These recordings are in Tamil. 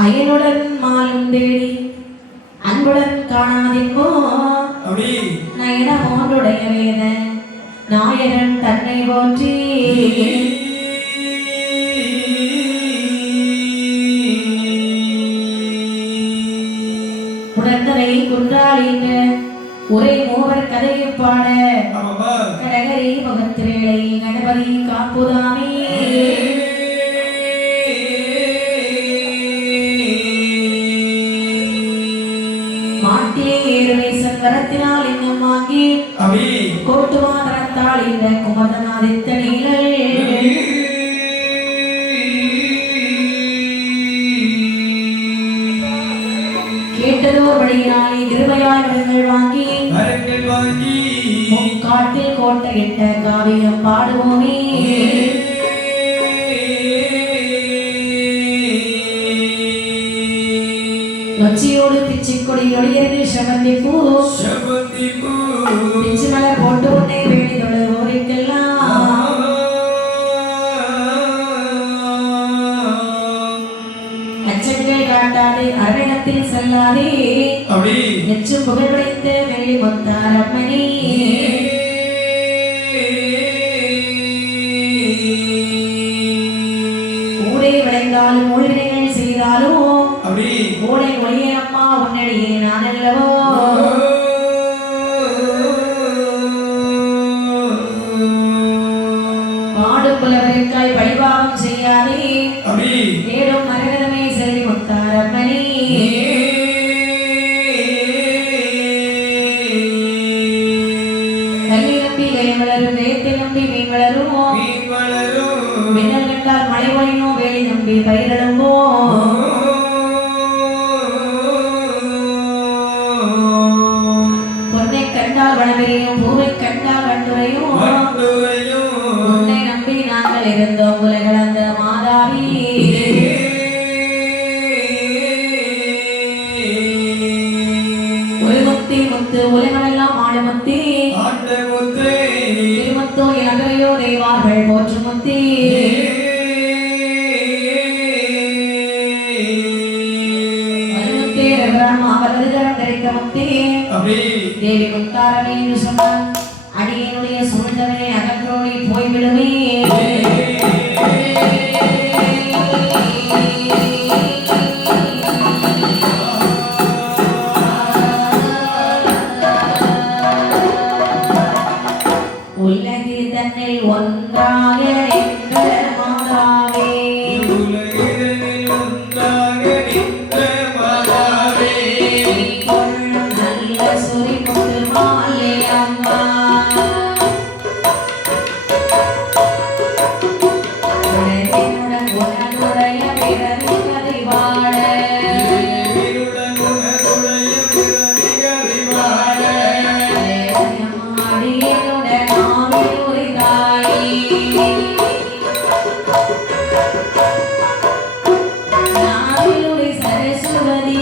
அயனுடன் மாலும் தேடி அன்புடன் காணாதின்போ நயனமோனுடைய வேத நாயகன் தன்னை போற்றி உணர்ந்தனை குன்றாளின்ற ஒரே மூவர் கதையை பாட கடகரை முகத்திரேளை கணபதி காப்புதாமே வரத்தினால் இன்னும் வாங்கி கோட்டுவாதரத்தால் இந்த குமதனாதித்த நீழல் கேட்டதோர் வழியினாலே திருவையாளர்கள் வாங்கி காட்டில் கோட்டையிட்ட காவியம் பாடுவோமே நொச்சியோடு பிச்சிக்கொடி ஒளியது செவந்தி பூ பிச்சு அம்மணி ஊரே விளைந்தாலும் ஊழ்வினைகள் செய்தாலும் ஊரை ஒளியே அம்மா உன்னடியே நான் அல்லவோ பாடும் புலவருக்காய் பழிபாவம் செய்யாதே தேடும் மரகதமே செல்வி முத்தாரம்மணி கல்வி நம்பி கை வளரும் வேத்தை நம்பி மீன் வளரும் மின்னல் கண்டால் மழை ஒழினோ வேலி நம்பி பயிரிடும்போ பொன்னை கண்டால் வளவெறியும் பூவை கண்டால் வண்டுரையும் உன்னை நம்பி நாங்கள் இருந்தோம் உலகளந்த மாதாவி ஒளிமுத்தி முத்து உலகளெல்லாம் ஆளுமுத்தி திருமுத்தோ இலகரையோ தெய்வார்கள் போற்று முத்தி தேவி முத்தாரமே என்று சொன்னான் அடியனுடைய சூழ்ந்தவனை அகன்றோடி போய்விடுமே உலகில் தன்னில் ஒன்றாக நின்ற மாதாவே நல்ல சொறி கொண்டு மாலே அம்மா உடனுடன் உடனுடைய பிறவி கதை வாழ அடியனுடன் ஆவி உரிதாயே நாவிலுரி சரஸ்வதி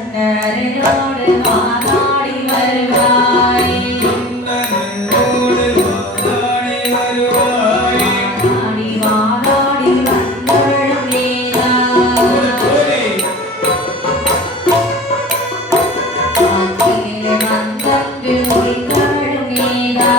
சொன்னரனோடு வாதாடி வருவாய் ஆடி வாதாடி வந்தழும் நீதா ஆக்கிலே வந்தங்கு ஒளித்தழும் நீதா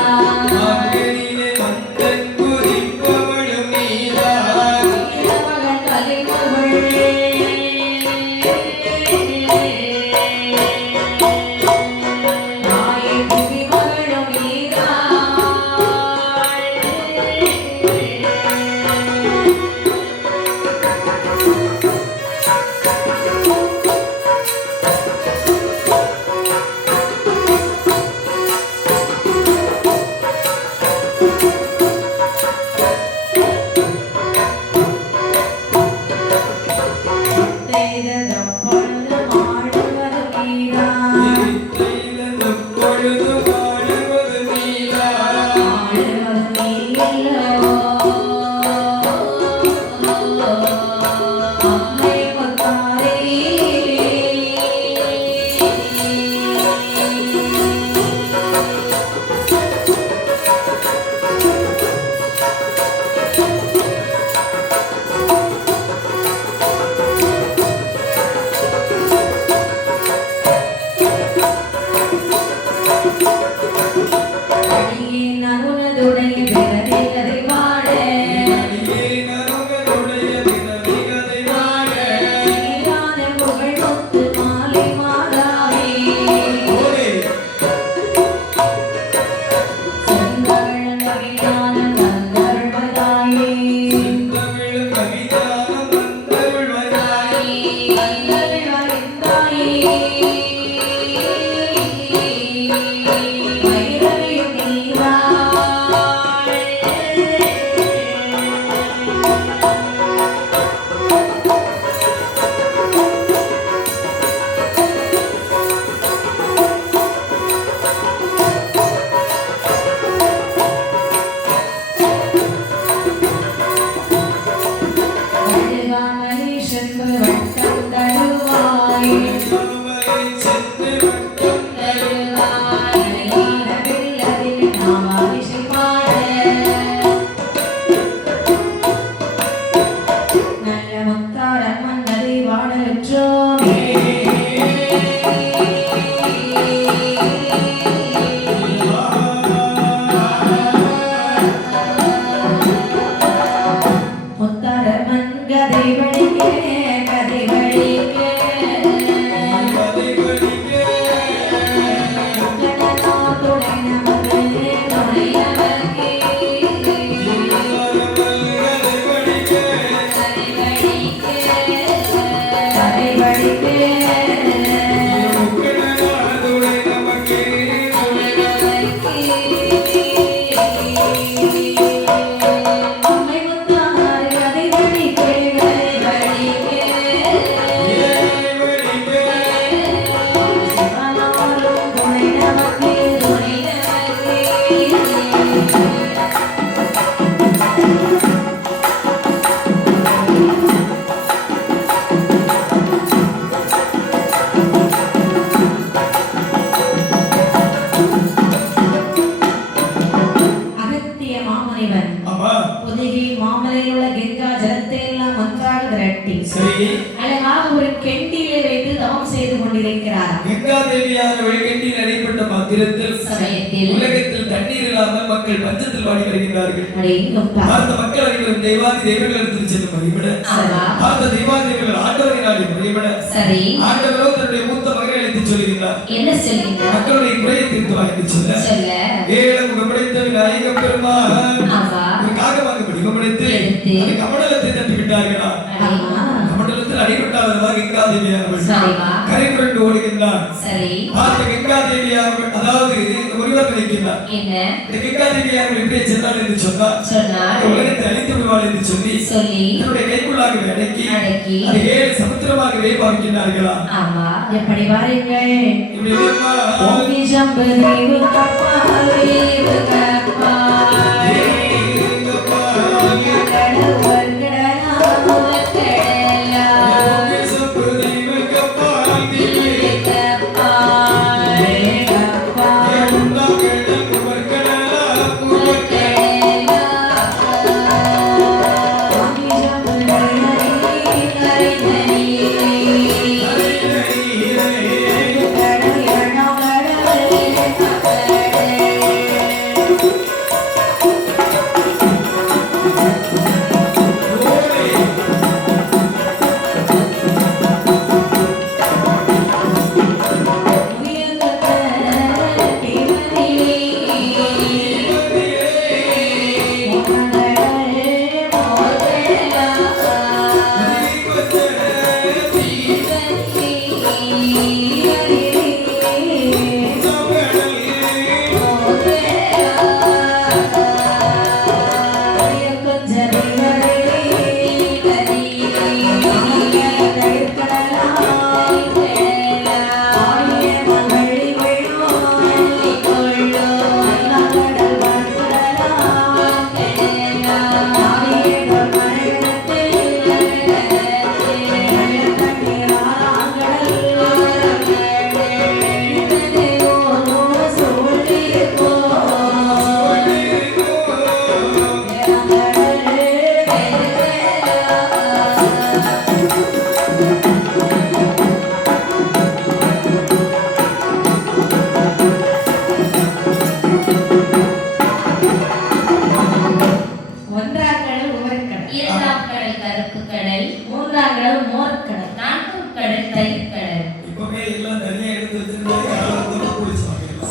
நமக்கு துணை நமக்கு அகத்திய மாமுனிவன் பொதிகை மாமலையில் உள்ள கங்கா ஜலத்தை எல்லாம் ஒன்றாக திரட்டி அழகாக ஒரு கெண்டியிலே வைத்து தவம் செய்து கொண்டிருக்கிறார். கங்கா தேவியான கெண்டியில் அடைப்பட்ட மாத்திரத்தில் சமயத்தில் உலகத்தில் தண்ணீர் இல்லாமல் மக்கள் பஞ்சத்தில் வாடி வருகிறார்கள். அந்த மக்கள் அனைவரும் தெய்வாதி தெய்வங்களிடத்தில் சென்று வழிபட அந்த தெய்வாதி தெய்வங்கள் ஆண்டவரினாலே வழிபட ஆண்டவரோ தன்னுடைய மூத்த மகனை அழைத்து சொல்லுகிறார். என்ன சொல்லுகிறார்? மக்களுடைய குறையை தீர்த்து வாங்கி சொல்ல ஏழம் குணப்படுத்த விநாயக பெருமாள் காகமாக வடிவமைத்து கமண்டலத்தை தட்டி விட்டார்களா? கமண்டலத்தில் அடிபட்டாதவர்களாக கங்கா தேவியானவள் கரை புரண்டு ஓடுகின்றார். பார்த்த கங்கா தேவியானவள் அதாவது ஒருவர் நினைக்கின்றார். இந்த கங்கா தேவியானவள் இப்படியே சென்றாள் என்று சொன்னார். உலகத்தை அழித்து விடுவாள் என்று சொல்லி தன்னுடைய கைக்குள்ளாகவே அடக்கி அது 7 சமுத்திரமாகவே பார்க்கின்றார்களா? எப்படி வாருங்கள் இப்படி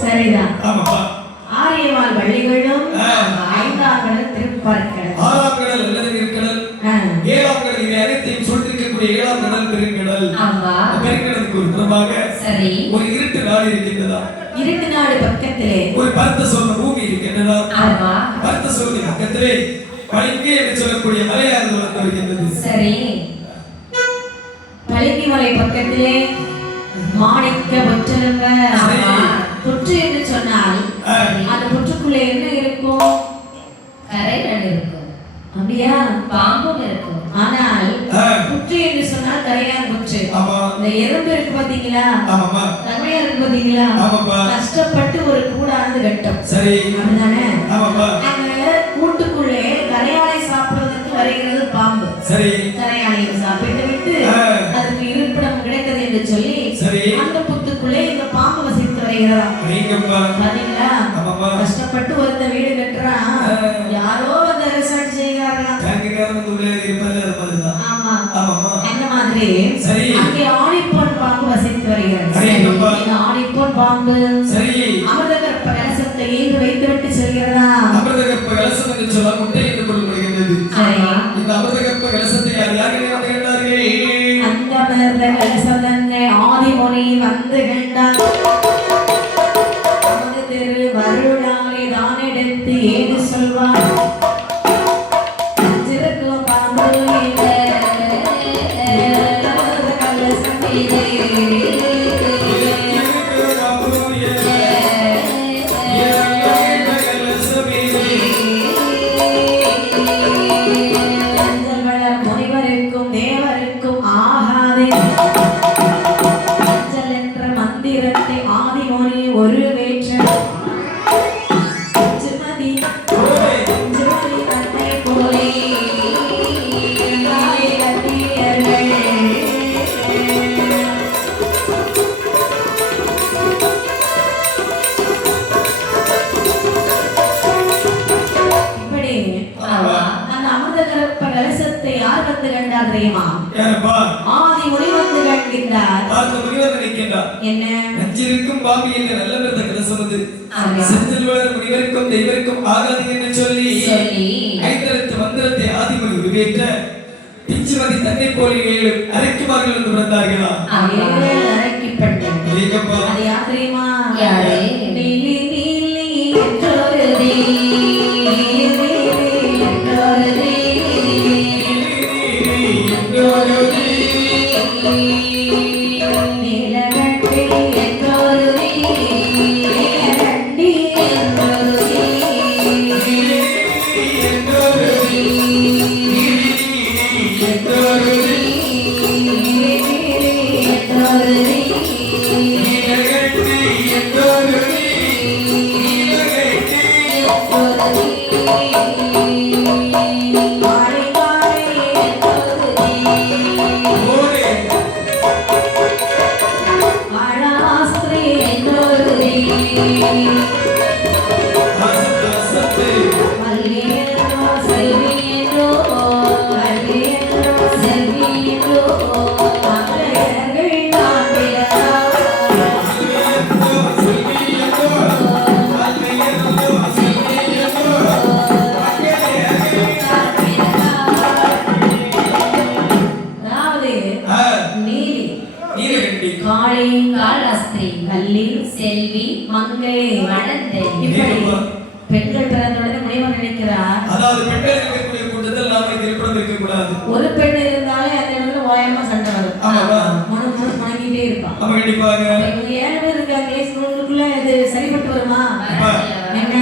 சரிதான். ஆரியமால் வள்ளிகளும் 5ஆம் கடல் திருப்பார்க்கடல் 6ஆம் கடல் அல்லது இருக்கடல் 7ஆம் கடல் இவை அனைத்தையும் சொல்லிருக்கக்கூடிய 7ஆம் கடல் பெருங்கடல். பெருங்கடலுக்கு ஒரு புறமாக ஒரு இருட்டு நாடு இருக்கின்றதா? இருட்டு நாடு பக்கத்திலே ஒரு பர்த்த சொல்ல பூமி இருக்கின்றதா? பர்த்த சொல்ல பக்கத்திலே பளிங்கு என்று சொல்லக்கூடிய மலையானது வளர்ந்து வருகின்றது. சரி. பளிங்கு மலை பக்கத்திலே மாணிக்க புற்றெலும்ப புற்று என்று சொன்னால் அந்த புற்றுக்குள்ளே என்ன இருக்கும்? கரைகள் இருக்கும். அப்படியா? பாம்பும் இருக்கும். ஆனால் புற்று என்று சொன்னால் கரையான் புற்று. இந்த எறும்பு இருக்கு பாத்தீங்களா? கரையா இருக்கு பாத்தீங்களா? கஷ்டப்பட்டு ஒரு கூடானது கட்டும். சரி. அப்படிதானே? அந்த கூட்டுக்குள்ளே கரையானை சாப்பிடுவதற்கு வருகிறது பாம்பு. சரி. கரையானை சாப்பிட்டு விட்டு அதுக்கு இருப்பிடம் கிடைத்தது என்று சொல்லி அந்த புத்துக்குள்ளே இந்த பாம்பு வசித்து வருகிறார். பாத்தீங்களா? கஷ்டப்பட்டு ஒருத்த வீடு கட்டுறான். யாரோ வந்து ரிசர்ச் செய்கிறார்களாம். ஆமா. அந்த மாதிரி அங்கே ஆணிப்போன் பாம்பு வசித்து வருகிறது. இந்த ஆணிப்போன் பாம்பு அமிர்தகற்ப கலசத்தை ஏந்து வைத்துவிட்டு செல்கிறதா? அமிர்தகற்ப கலசம் என்று சொல்ல முட்டை என்று கொள்ளப்படுகிறது. இந்த அமிர்தகற்ப கலசத்தை யார் கேட்டார்கள்? அந்த அமிர்த கலசம் தன்னை ஆதிமுனி வந்து கண்டார். திரு வருடாலை தான் எடுத்து ஏது சொல்வார்? கலசம் தெரியுமா? யாரப்பா? ஆதி முனிவர் வந்து கேட்கின்றார். பார்த்த முனிவர் நினைக்கின்றார். என்ன? நஞ்சிருக்கும் பாம்பு என்ற நல்ல பெருத்த கலசமது செந்தில்வளர் முனிவருக்கும் தெய்வருக்கும் ஆகாது என்று சொல்லி ஐந்தெழுத்து மந்திரத்தை ஆதிமுனி உருவேற்ற பிச்சுமதி தன்னை போலி ஏழு அரைக்குமார்கள் வந்து பிறந்தார்களா? அரைக்கப்பட்ட அது யார் தெரியுமா? நீலி நீலி என்றொரு செல்வி மங்கை வளர்ந்து பெண்கள் பிறந்தவுடனே முனிவர் நினைக்கிறார். அதாவது பெண்கள் இருக்கக்கூடிய கூட்டத்தில் நாம இருப்பது இருக்க கூடாது. ஒரு பெண் இருந்தாலே அந்த இடத்துல ஓயமா சண்டை வரும். முணங்கிட்டே இருப்பான். ஆமா கண்டிப்பாக. இவங்க 7 பேர் இருக்காங்க ஸ்கூலுக்குள்ள இது சரிப்பட்டு வருமா? என்ன?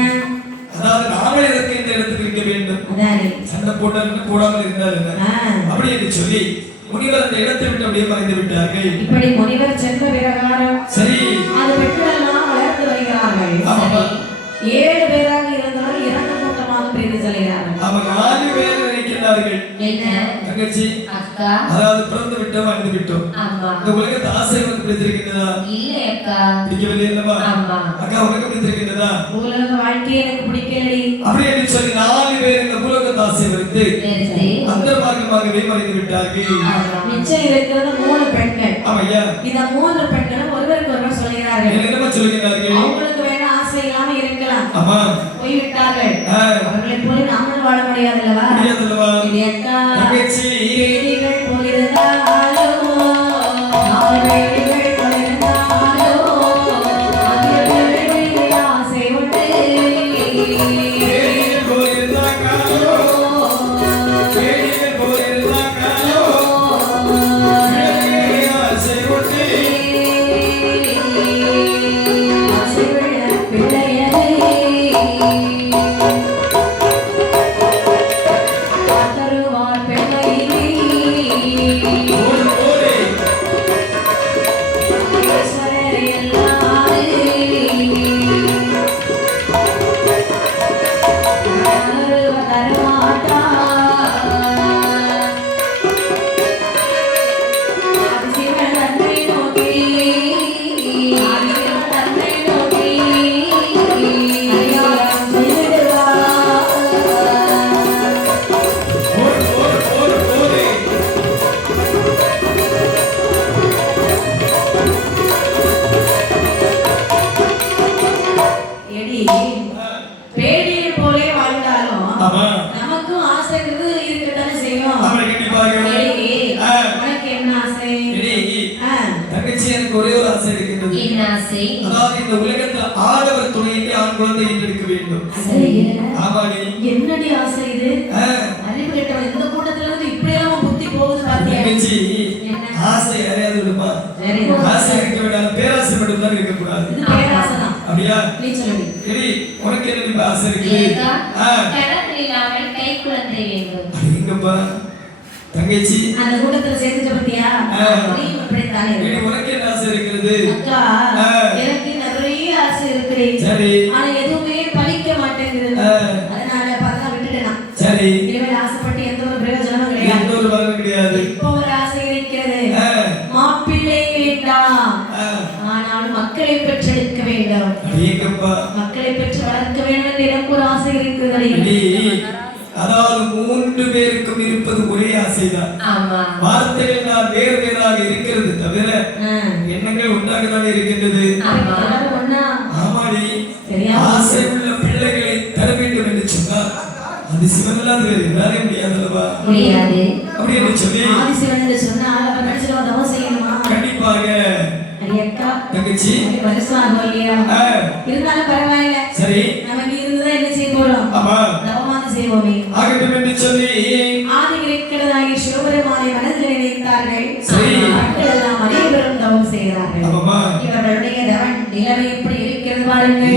அதாவது நாம எதற்கு இந்த இடத்துக்கு இருக்க வேண்டும்? அதானே சண்டை போடாமல் இருந்தால் என்ன? அப்படி என்று சொல்லி முனிவர் அந்த இடத்தை விட்டு அப்படியே மறைந்து விட்டார்கள். இப்படி முனிவர் சென்ற பிரகாரம் சரி அந்த பெண்கள் எல்லாம் வளர்ந்து வருகிறார்கள். 7 பேராக இருந்தவர்கள் 2 கூட்டமாக பிரிந்து செல்கிறார்கள். அவங்க 4 பேர் நினைக்கிறார்கள். என்ன? தங்கச்சி அக்கா அதாவது பிறந்து விட்டோம் வாழ்ந்து விட்டோம். ஆமா. இந்த உலகத்து ஆசை வந்து பிடித்திருக்கிறதா? இல்லை அக்கா. பிடிக்கவில்லை அல்லவா? ஆமா. அக்கா உனக்கு பிடித்திருக்கிறதா? உலக வாழ்க்கை எனக்கு பிடிக்கலடி. அப்படி என்று சொல்லி 4 பேர் இந்த உலகத்து ஆசை வந்து அந்த மார்க்கமாகவே மறைந்து விட்டார்கள். நிச்சயம் இருக்கிறது 3 பெண்கள். ஆமையா. இந்த 3 பெண்களும் ஒருவருக்கு ஒருவர் சொல்கிறார்கள். என்னமா சொல்கிறார்கள்? அவங்களுக்கு வேற ஆசை இல்லாம இருக்கலாம். ஆமா. போய் விட்டார்கள். அவர்களை போல நாமளும் வாழ முடியாது அல்லவா? முடியாது அல்லவா? இல்லையா? தங்கச்சி பேடிகள் போயிருந்தாலோ நாவேடிகள் போயிருந்தாலோ அதில் ஆசை உண்டு. பேடிகள் போயிருந்தாலோ பேடிகள் போயிருந்தாலோ ஆசை உண்டு. ஆசை உள்ள பிள்ளையரே ஒரே ஒரு ஆசை இருக்கிறது. என்ன ஆசை? அதாவது இந்த உலகத்துல ஆடவர் துணைக்கு ஆண் குழந்தை ஈன்றெடுக்க வேண்டும். ஆமாடி. என்னடி ஆசை இது? அறிவு கெட்டவன் இந்த கூட்டத்துல இருந்து இப்படி எல்லாம் புத்தி போகுது பாத்தியா? தங்கச்சி ஆசை யாரையாவது விடுமா? ஆசை இருக்க வேண்டாம், பேராசை மட்டும் தான் இருக்க கூடாது. இது பேராசை தான். அப்படியா? நீ சொல்லு. சரி உனக்கு என்ன ஆசை இருக்கு? கணவர் இல்லாமல் கை குழந்தை வேண்டும். எங்கப்பா தங்கச்சி அந்த கூட்டத்துல சேர்ந்துட்ட பத்தியா? நீ இப்படி தானே இருக்கு. உனக்கு என்ன ஆசை இருக்குது? அக்கா எனக்கு நிறைய ஆசை இருக்கு. சரி ஆனா எதுவுமே பலிக்க மாட்டேங்குது. அதனால பதா விட்டுட்டேன். சரி இனிமேல் ஆசைப்பட்டு எந்த ஒரு பிரயோஜனமும் கிடையாது. எந்த ஒரு பலனும் கிடையாது. இப்போ ஒரு ஆசை இருக்கிறது. மாப்பிள்ளை வேண்டாம், ஆனால் மக்களை பெற்றெடுக்க வேண்டும். ஏங்கப்பா மக்களை பெற்று வளர்க்க வேண்டும் என்று எனக்கு ஒரு ஆசை இருக்குது. அதாவது 3 பேருக்கும் இருப்பது ஒரே ஆசைதான். ஆமா. வார்த்தைகள் தான் வேறு வேறாக இருக்கிறது தவிர எண்ணங்கள் ஒன்றாகதான் இருக்கின்றது. ஆமா. ஆமாடி. ஆசை உள்ள பிள்ளைகளை தர வேண்டும் என்று சொன்னால் அது சிவனல்லாது வேறு யாரே முடியாதல்லவா? முடியாது. அப்படி என்று சொல்லி ஆதிசிவன் என்று சொன்னால் அவர் மனுஷனோ தவம் செய்யணுமா? கண்டிப்பாக. அரியக்கா தங்கச்சி வருஷமாகும் இல்லையா? இருந்தாலும் பரவாயில்ல. சரி. நமக்கு இருந்துதான் என்ன செய்ய போறோம்? ஆமா. தவமாக செய்வோமே. ஆகட்டும் என்று சொல்லி ஆதி கிரேக்கர்களாகிய சிவபெருமானை மனதில் நினைத்தார்கள். சரி. மக்கள் எல்லாம் அனைவரும் தவம் செய்கிறார்கள். ஆமா. இவர்களுடைய தவன் நிலைமை எப்படி இருக்கிறது பாருங்கள்.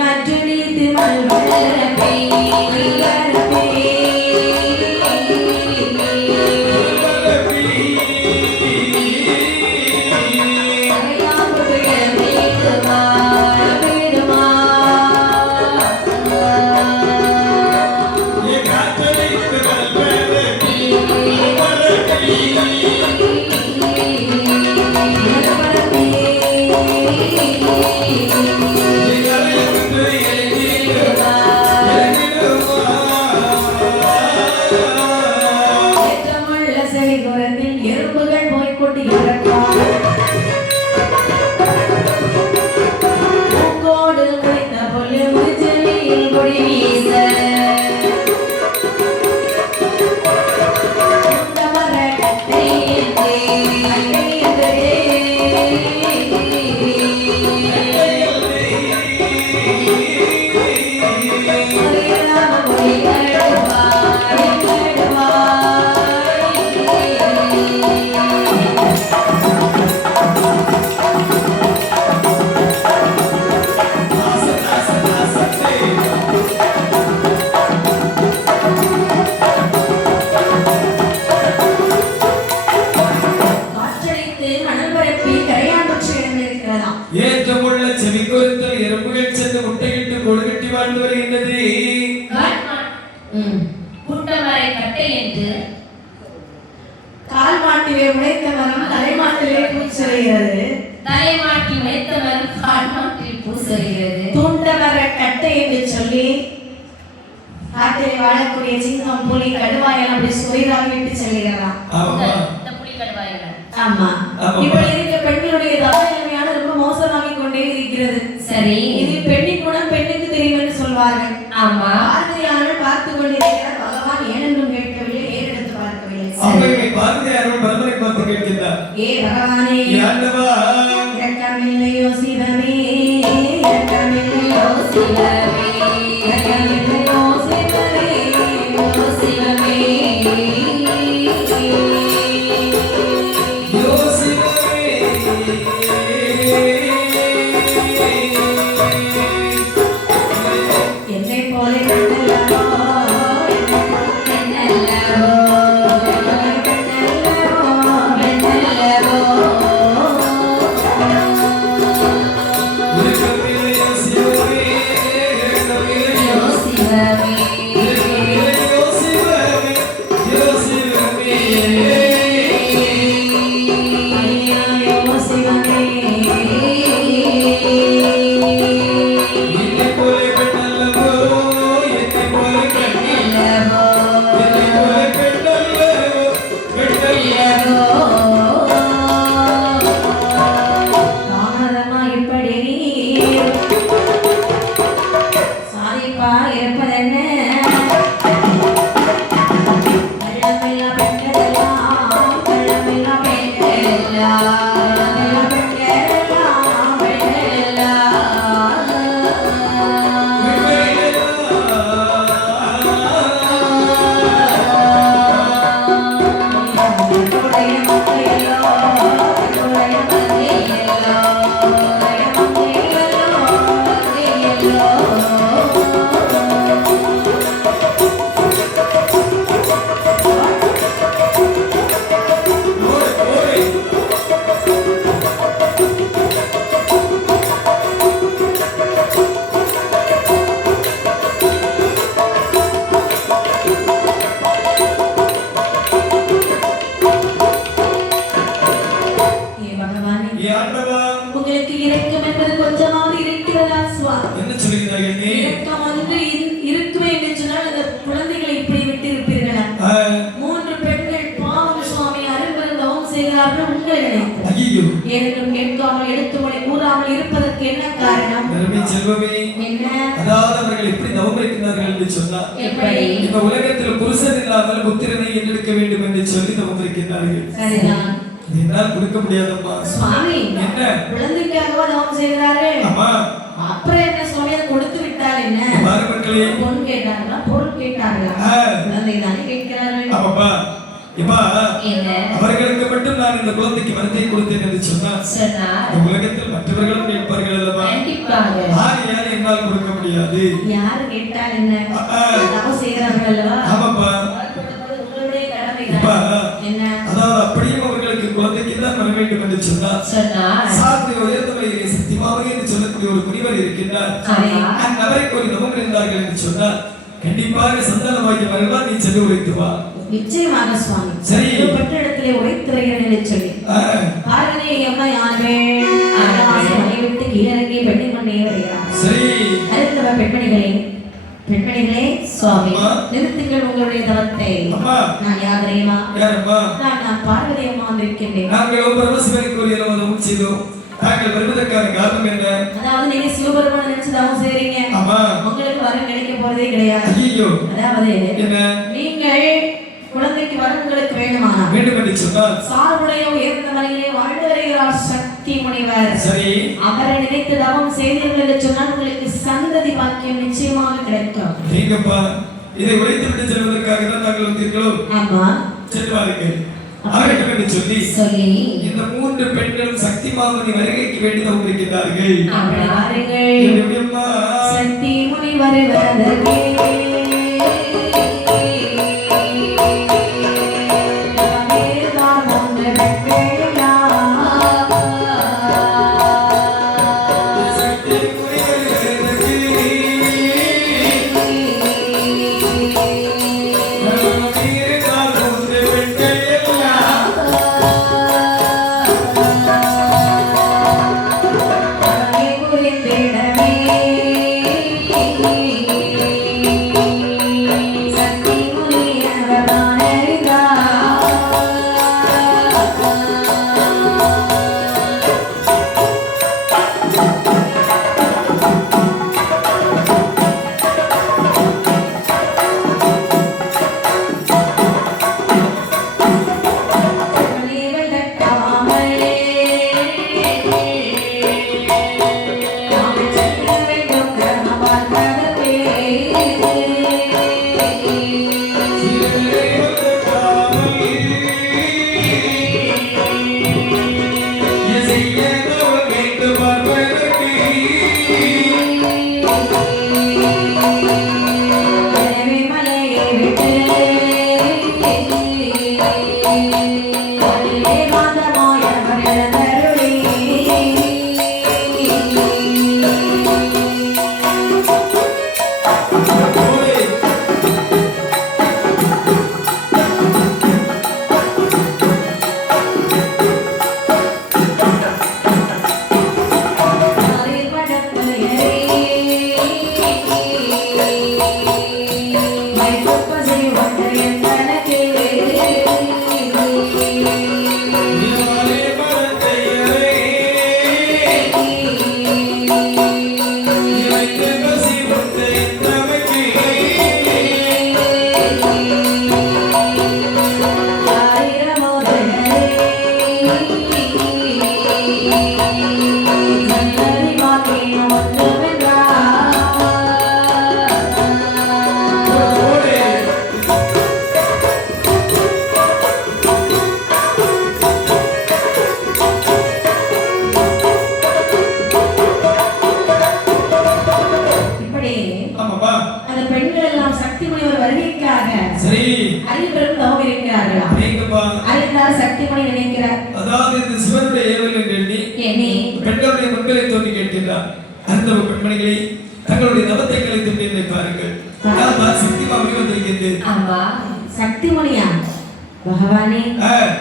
காற்றடித்து மல்வளரப்பே எறும்புகள் போய்கொண்டு பூங்கோடு முடித்த பொழுது செல்லியில் கொடி வீச ஏற்றமுள்ள செவி கொடுத்த எறும்புகள் சென்று முட்டையிட்டு கொடுகட்டி வாழ்ந்து வருகின்றது. புட்டமரை கட்டை என்று கால் மாட்டிலே முளைத்த மரம் தலைமாட்டிலே பூச்சொல்கிறது. தலைமாட்டி முளைத்த மரம் கால் மாட்டில் பூசொல்கிறது. தூண்டமர கட்டை என்று சொல்லி காட்டில் வாழக்கூடிய சிங்கம் புலி கடுவாயெல்லாம் அப்படி சுவைதாகிட்டு செல்கிறாராம். ஆமா. இப்படி இருக்க பெண்களுடைய தவநிலைமையான ரொம்ப மோசமாகி கொண்டே இருக்கிறது. சரி, இது பெண்ணின் குணம் பெண்ணுக்கு தெரியும் என்று சொல்வார்கள். ஆமா. பார்வையாளர்கள் பார்த்து கொண்டிருக்கிறார். பகவான் ஏனென்றும் கேட்கவில்லை, ஏறெடுத்து பார்க்கவில்லை. அவரை பார்வையாளர்கள் பரமனை பார்த்து கேட்கிறார். ஏ பகவானே, ஆண்டவா, இரக்கமில்லையோ சிவமே, இரக்கமில்லையோ சிவமே, இரக்கமில்லையோ சிவமே, ஓ சிவமே. என்னை போல உங்களை நினைத்து ஐயோ ஏதேனும் கேட்காமல் எடுத்துமொழி கூறாமல் இருப்பதற்கு என்ன காரணம்? நறுமை செல்வமே, என்ன? அதாவது அவர்கள் எப்படி தவம் இருக்கிறார்கள் என்று சொன்னார். எப்படி? இந்த உலகத்தில் புருஷன் இல்லாமல் புத்திரனை என்றெடுக்க வேண்டும் என்று சொல்லி தவம் இருக்கிறார்கள். சரிதான். என்னால் கொடுக்க முடியாதம்மா. சுவாமி என்ன? குழந்தைக்காகவா தவம் செய்கிறார்கள்? அம்மா அப்புறம் என்ன சுவாமி, அதை கொடுத்து விட்டால் என்ன? பாரு மக்களே, பொன் கேட்டார்களா பொருள் கேட்டார்களா? குழந்தை தானே கேட்கிறார்கள். ஆமாப்பா. இப்பா என்ன? அவர்களுக்கு மட்டும் நான் இந்த குழந்தைக்கு வரத்தை கொடுத்தேன் என்று சொன்னால் சொன்னா இந்த உலகத்தில் மற்றவர்களும் கேட்பார்கள் அல்லவா? கண்டிப்பாக. யார் என்னால் கொடுக்க முடியாது. யாரு கேட்டால் என்ன? தவம் செய்கிறார்கள் அல்லவா? ஆமாப்பா. உங்களுடைய கடமை இப்பா என்ன? அதாவது அப்படியும் அவர்களுக்கு குழந்தைக்கு தான் வர வேண்டும் என்று சொன்னார். சாத்திய உயர்ந்தவையிலே சத்தியமாக என்று சொல்லக்கூடிய ஒரு முனிவர் இருக்கின்றார். அந்நபருக்கு ஒரு நபர் இருந்தார்கள் என்று சொன்னார். கண்டிப்பாக சந்தானமாகி வருவார், நீ சென்று உரைத்து வா. நிச்சயமாக சுவாமி. சரி. பெற்ற இடத்திலே உரைத்து வருகிறேன் என்று சொல்லி பார்வதி அம்மா யாருமே மலை விட்டு கீழறங்கி பெண்ணின் மண்ணே வருகிறார். சரி. அடுத்தவர் பெண்மணிகளே சுவாமி நிறுத்துங்கள் உங்களுடைய தவத்தை. நான் யார் தெரியுமா? நான் பார்வதி அம்மா வந்திருக்கின்றேன். நாங்கள் பரமசிவனுக்கு ஒரு இரவு செய்தோம். தாங்கள் வருவதற்கான காரணம் என்ன? அதாவது நீங்க சிவபெருமானை நினைச்சு தவம் செய்றீங்க. உங்களுக்கு வரம் கிடைக்க போறதே கிடையாது. ஐயோ. அதாவது என்ன? நீங்கள் குழந்தைக்கு வரம் உங்களுக்கு வேண்டுமானா வேண்டும் என்று சொன்னால் சார்புடைய உயர்ந்த மலையிலே வாழ்ந்து வருகிறார் சக்தி முனிவர். சரி. அவரை நினைத்து தவம் செய்தீர்கள் என்று சொன்னால் உங்களுக்கு சந்ததி பாக்கியம் நிச்சயமாக கிடைக்கும். நீங்கப்பா இதை உரைத்து விட்டு செல்வதற்காக தான் நாங்கள் வந்தீர்களோ? ஆமா. சென்று வாருங்கள். அவர்கள் என்று சொல்லி இந்த 3 பெண்களும் சக்தி மாமணி வருகைக்கு வேண்டி தான் இருக்கிறார்கள். சக்தி முனிவர் வருவதற்கு பெண்மணிகளை தங்களுடைய நவத்தை கலைத்து பாருங்கள். சக்தி மாமணி வந்திருக்கிறது. ஆமா. சக்தி மணியா? பகவானே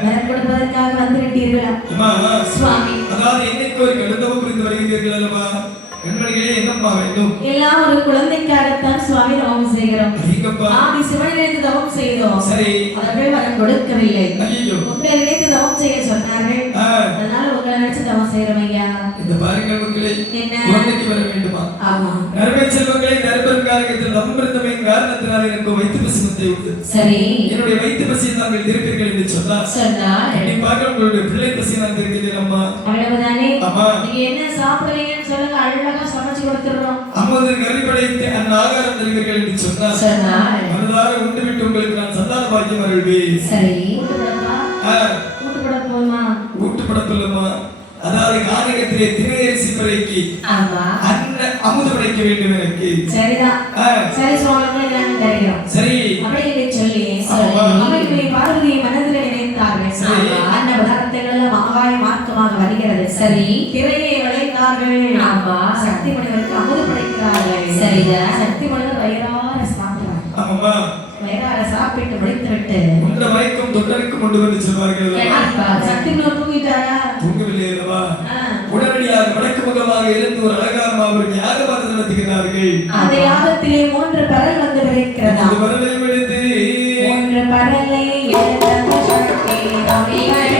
வரம் கொடுப்பதற்காக வந்து விட்டீர்களா? சுவாமி. அதாவது இன்னைக்கு ஒரு கடுந்தவம் புரிந்து வருகிறீர்கள் அல்லவா? பெண்மணிகளே என்னம்மா வேண்டும்? எல்லாம் ஒரு குழந்தைக்காகத்தான் சுவாமி தவம் செய்கிறோம். ஐயப்பா. ஆதி சிவனை நினைத்து தவம் செய்தோம். சரி. அவர்கள் வரம் கொடுக்கவில்லை. ஐயோ. உங்களை நினைத்து தவம் செய்ய சொன்னார்கள். அதனால உங்களை நினைச்சு தவம் செய்யறோம் ஐயா. இந்த பாருங்கள் மக்களே, என்ன குழந்தைக்கு வர வேண்டுமா? ஆமா. நறுமை செல்வங்களை நறுபெரும் காலகத்தில் நம்பிருந்தமை காரணத்தினால் எனக்கு வைத்து பசுமத்தை உண்டு. சரி. என்னுடைய வைத்து பசியை தாங்கள் திருப்பீர்கள் என்று சொன்னார். கண்டிப்பாக உங்களுடைய பிள்ளை பசியை நான் திருக்கிறேன் அம்மா. அவ்வளவுதானே? அம்மா. நீங்க என்ன சாப்பிடுறீங்கன்னு சொல்லுங்க, அழகா சமைச்சு கொடுத்துடுறோம். அம்மது கறிபடைத்து அந்த ஆகாரம் தருவீர்கள் என்று சொன்னார். மனதார உண்டு விட்டு உங்களுக்கு நான் சந்தான பாக்கியம் அருள்வேன். சரி. ஊட்டுப்பட போமா? ஊட்டுப்பட சொல்லுமா. அதாவது கானகத்திலே திரையரசி படைக்கு அமுது படைக்க வேண்டும் எனக்கு. சரிதான். சரி சுவாமி, நான் தெரியும். சரி. அப்படியே சொல்லி அம்மையுடைய பார்வதியை மனதில் நினைத்தார்கள். அன்ன பதார்த்தங்கள் ஆகாய மார்க்கமாக வருகிறது. சரி. திரையை வளைத்தார்கள். ஆமா. சக்தி மனிதருக்கு அமுது படைக்கிறார்கள். சரியா. சக்தி மனிதர் வயிறார சாப்பிடுறாங்க. ஆமா. வயிறார சாப்பிட்டு முடித்து விட்டு உண்ட மயக்கம் தொண்டருக்கு கொண்டு வந்து சொல்வார்கள். சக்தி மனிதர் தூங்கிட்டாரா? தூங்கவில்லை அல்லவா? உடனடியாக வடக்கு முகமாக இருந்து ஒரு அழகான அவருக்கு யாகபாதம் நடத்துகிறார்கள். அந்த யாகத்திலே 3 பரல் வந்து விளைக்கிறதா? அந்த பரலை விடுத்து 3 பரலை எடுத்த சக்தி நவிகளே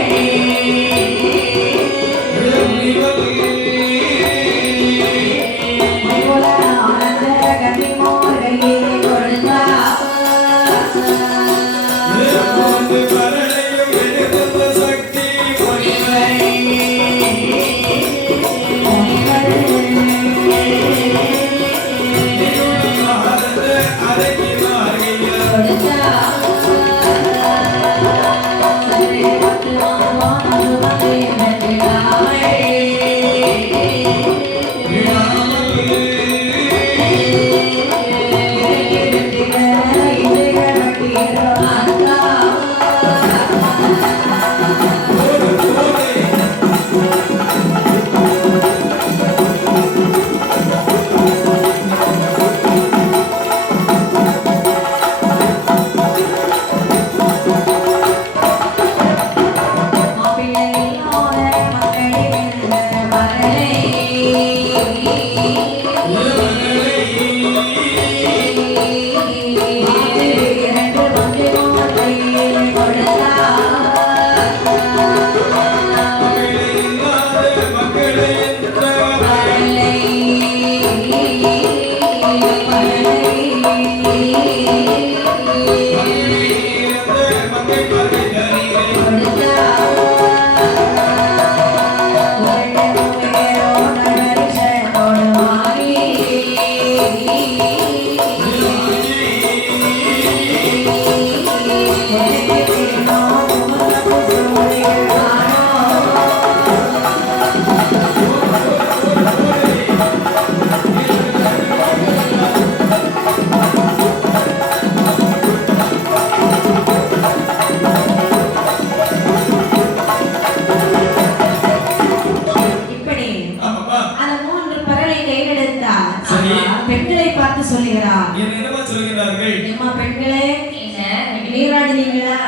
பெண்களை பார்த்து சொல்லுகிறார். என்னமா சொல்கிறார்கள்? அம்மா பெண்களே, நீராடினீங்களா?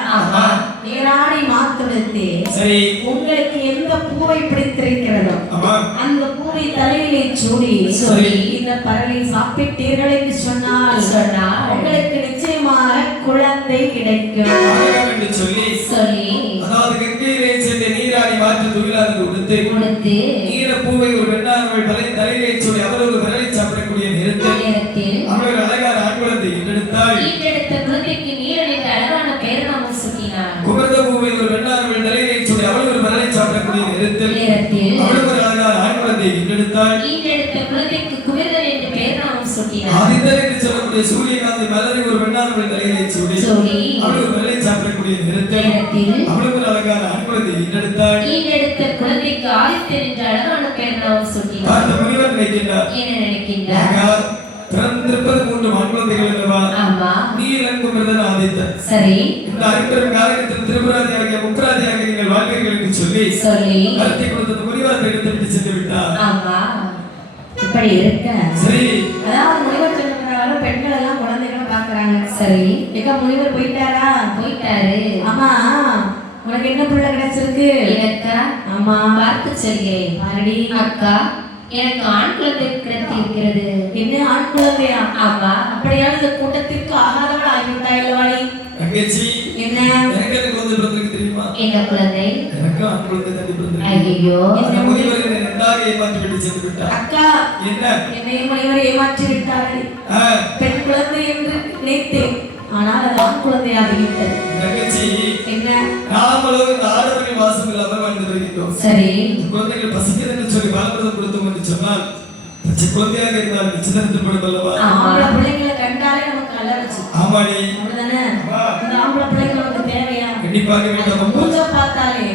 நீராடி மாத்துடுத்து சரி. உங்களுக்கு எந்த பூவை பிடித்திருக்கிறதோ அந்த பூவை தலையிலே சூடி இந்த பரலை சாப்பிட்டீர்கள் என்று சொன்னால் உங்களுக்கு நிச்சயமாக குழந்தை கிடைக்கும் என்று சொல்லி அதாவது கங்கையிலே சென்று நீராடி மாற்று துயிலாது கொடுத்து நீர பூவை ஒரு பெண்ணானவள் தலையிலே சூடி அவர் ஒரு பரலை சாப்பிடக்கூடிய நேரத்தில் அவள் அழகான ஆண் குழந்தை எடுத்தாள். குழந்தைக்கு நீரடித்த அழகான பெயர் நாமம் சூட்டினார். குமரத பூவை ஒரு பெண்ணானவள் தலையிலே சூடி அவள் ஒரு பரலை சாப்பிடக்கூடிய நேரத்தில் அவள் ஒரு அழகான ஆண் குழந்தை எடுத்தாள். குழந்தைக்கு குமரன் என்று பெயர் நாமம் சூட்டினார். ஆதித்தர் என்று சொல்லக்கூடிய சூரியகாந்தி மலரை ஒரு பெண்ணானவள் தலையிலே சூடி அவள் ஒரு பரலை சாப்பிடக்கூடிய நேரத்தில் அவள் ஒரு அழகான ஆண் குழந்தை எடுத்தாள். குழந்தைக்கு ஆதித்தர் என்ற அழகான பெயர் நாமம் சூட்டினார். அந்த முனிவர் நினைக்கின்றார். என்ன நினைக்கின்றார்? பிறந்திருப்பது 3 ஆண் குழந்தைகள் அல்லவா? ஆமா. நீலங்குமரன் ஆதித்தர். சரி. இந்த ஐம்பெரும் காலகத்தில் திரிபுராதியாகிய முப்பராதியாகிய நீங்கள் வாழ்வீர்கள் என்று சொல்லி கருத்தை கொடுத்த முனிவர் எடுத்து சென்று விட்டார். ஆமா. இப்படி இருக்க சரி. அதாவது முனிவர் சொன்னவங்க பெண்கள் எல்லாம் குழந்தைகளை பாக்குறாங்க. சரி. எங்க முனிவர் போயிட்டாரா? போயிட்டாரு. ஆமா. உனக்கு என்ன பிள்ளை கிடைச்சிருக்கு? எனக்கா? ஆமா. பார்த்து சொல்லியே பாரடி. அக்கா, எனக்கு ஆண் குழந்தை குழந்தையா? ஆமா. அப்படியான இந்த கூட்டத்திற்கு ஆகாதவள் ஆகிவிட்டாய் அல்லவாடி? தங்கச்சி என்ன? எனக்கு அந்த குழந்தை பிறந்திருக்கு தெரியுமா? என்ன குழந்தை? எனக்கு ஆண் குழந்தை தான் பிறந்திருக்கு. ஐயோ, அந்த முனிவர் என்னை ரெண்டாக ஏமாற்றி விட்டு சென்று விட்டார். அக்கா, என்ன? என்னை முனிவர் ஏமாற்றி விட்டார்கள். பெண் குழந்தை என்று நினைத்தேன், ஆனால் அது ஆண் குழந்தையாகிவிட்டது. தங்கச்சி, என்ன? நாமளும் இந்த ஆடவரின் வாசம் இல்லாமல் வாழ்ந்து வருகின்றோம். சரி. குழந்தைகள் பசிக்கிறதுன்னு சொல்லி வாழ்வதம் கொடுத்தோம் என்று சொன்னால் பச்சை குழந்தையாக இருந்தால் நிச்சயதார்த்தப்படும் அல்லவா? ஆம்பளை பிள்ளைங்களை கண்டாலே நமக்கு அலர்ஜி. ஆமாடி. அப்படிதானே? இந்த ஆம்பளை பிள்ளைங்க நமக்கு தேவையா? கண்டிப்பாக வேண்டாம். மூஞ்ச பார்த்தாலே,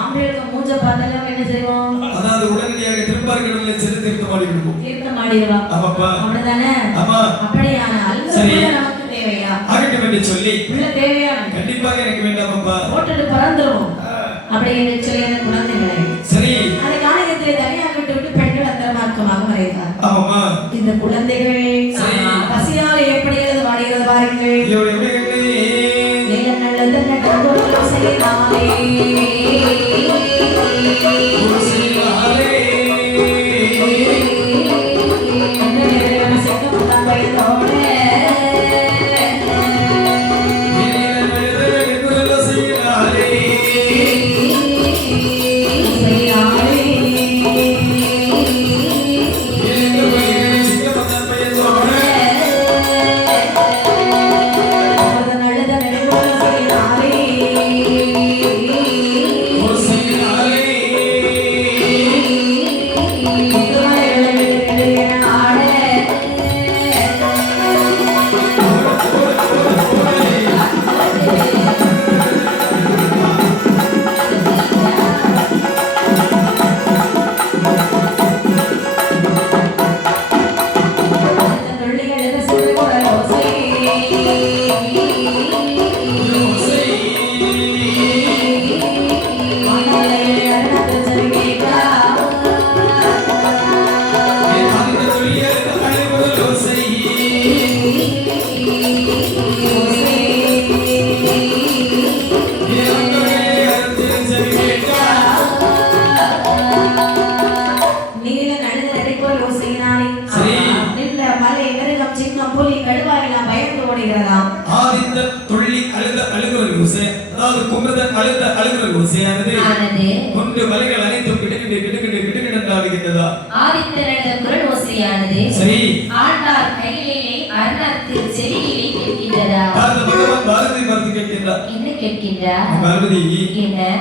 ஆம்பளைக்கு மூஞ்ச பார்த்தாலே நம்ம என்ன செய்வோம்? அதாவது உடனடியாக திருப்பார்கடலில் சென்று தீர்த்தமாடி விடுவோம். தீர்த்தமாடிடுவா. ஆமாப்பா. அப்படிதானே? ஆமா. அப்படியானால் சரி. நமக்கு தேவையா? ஆகட்டும் என்று சொல்லி பிள்ளை தேவையா? கண்டிப்பாக எனக்கு வேண்டாம் அப்பா. போட்டுட்டு பறந்துருவோம். அப்படி என்று சொல்லி அந்த குழந்தைகளை சரி. அந்த காலகட்டத்தில் தனியாக விட்டு பெண்கள் அந்தரமார்க்கமாக மறைந்தார். ஆமாமா. இந்த குழந்தைகள் பசியால் ஏற்படுகிறது வாடுகிறது பாருங்கள். நீல நல்லது நட்டோடு செய்தாலே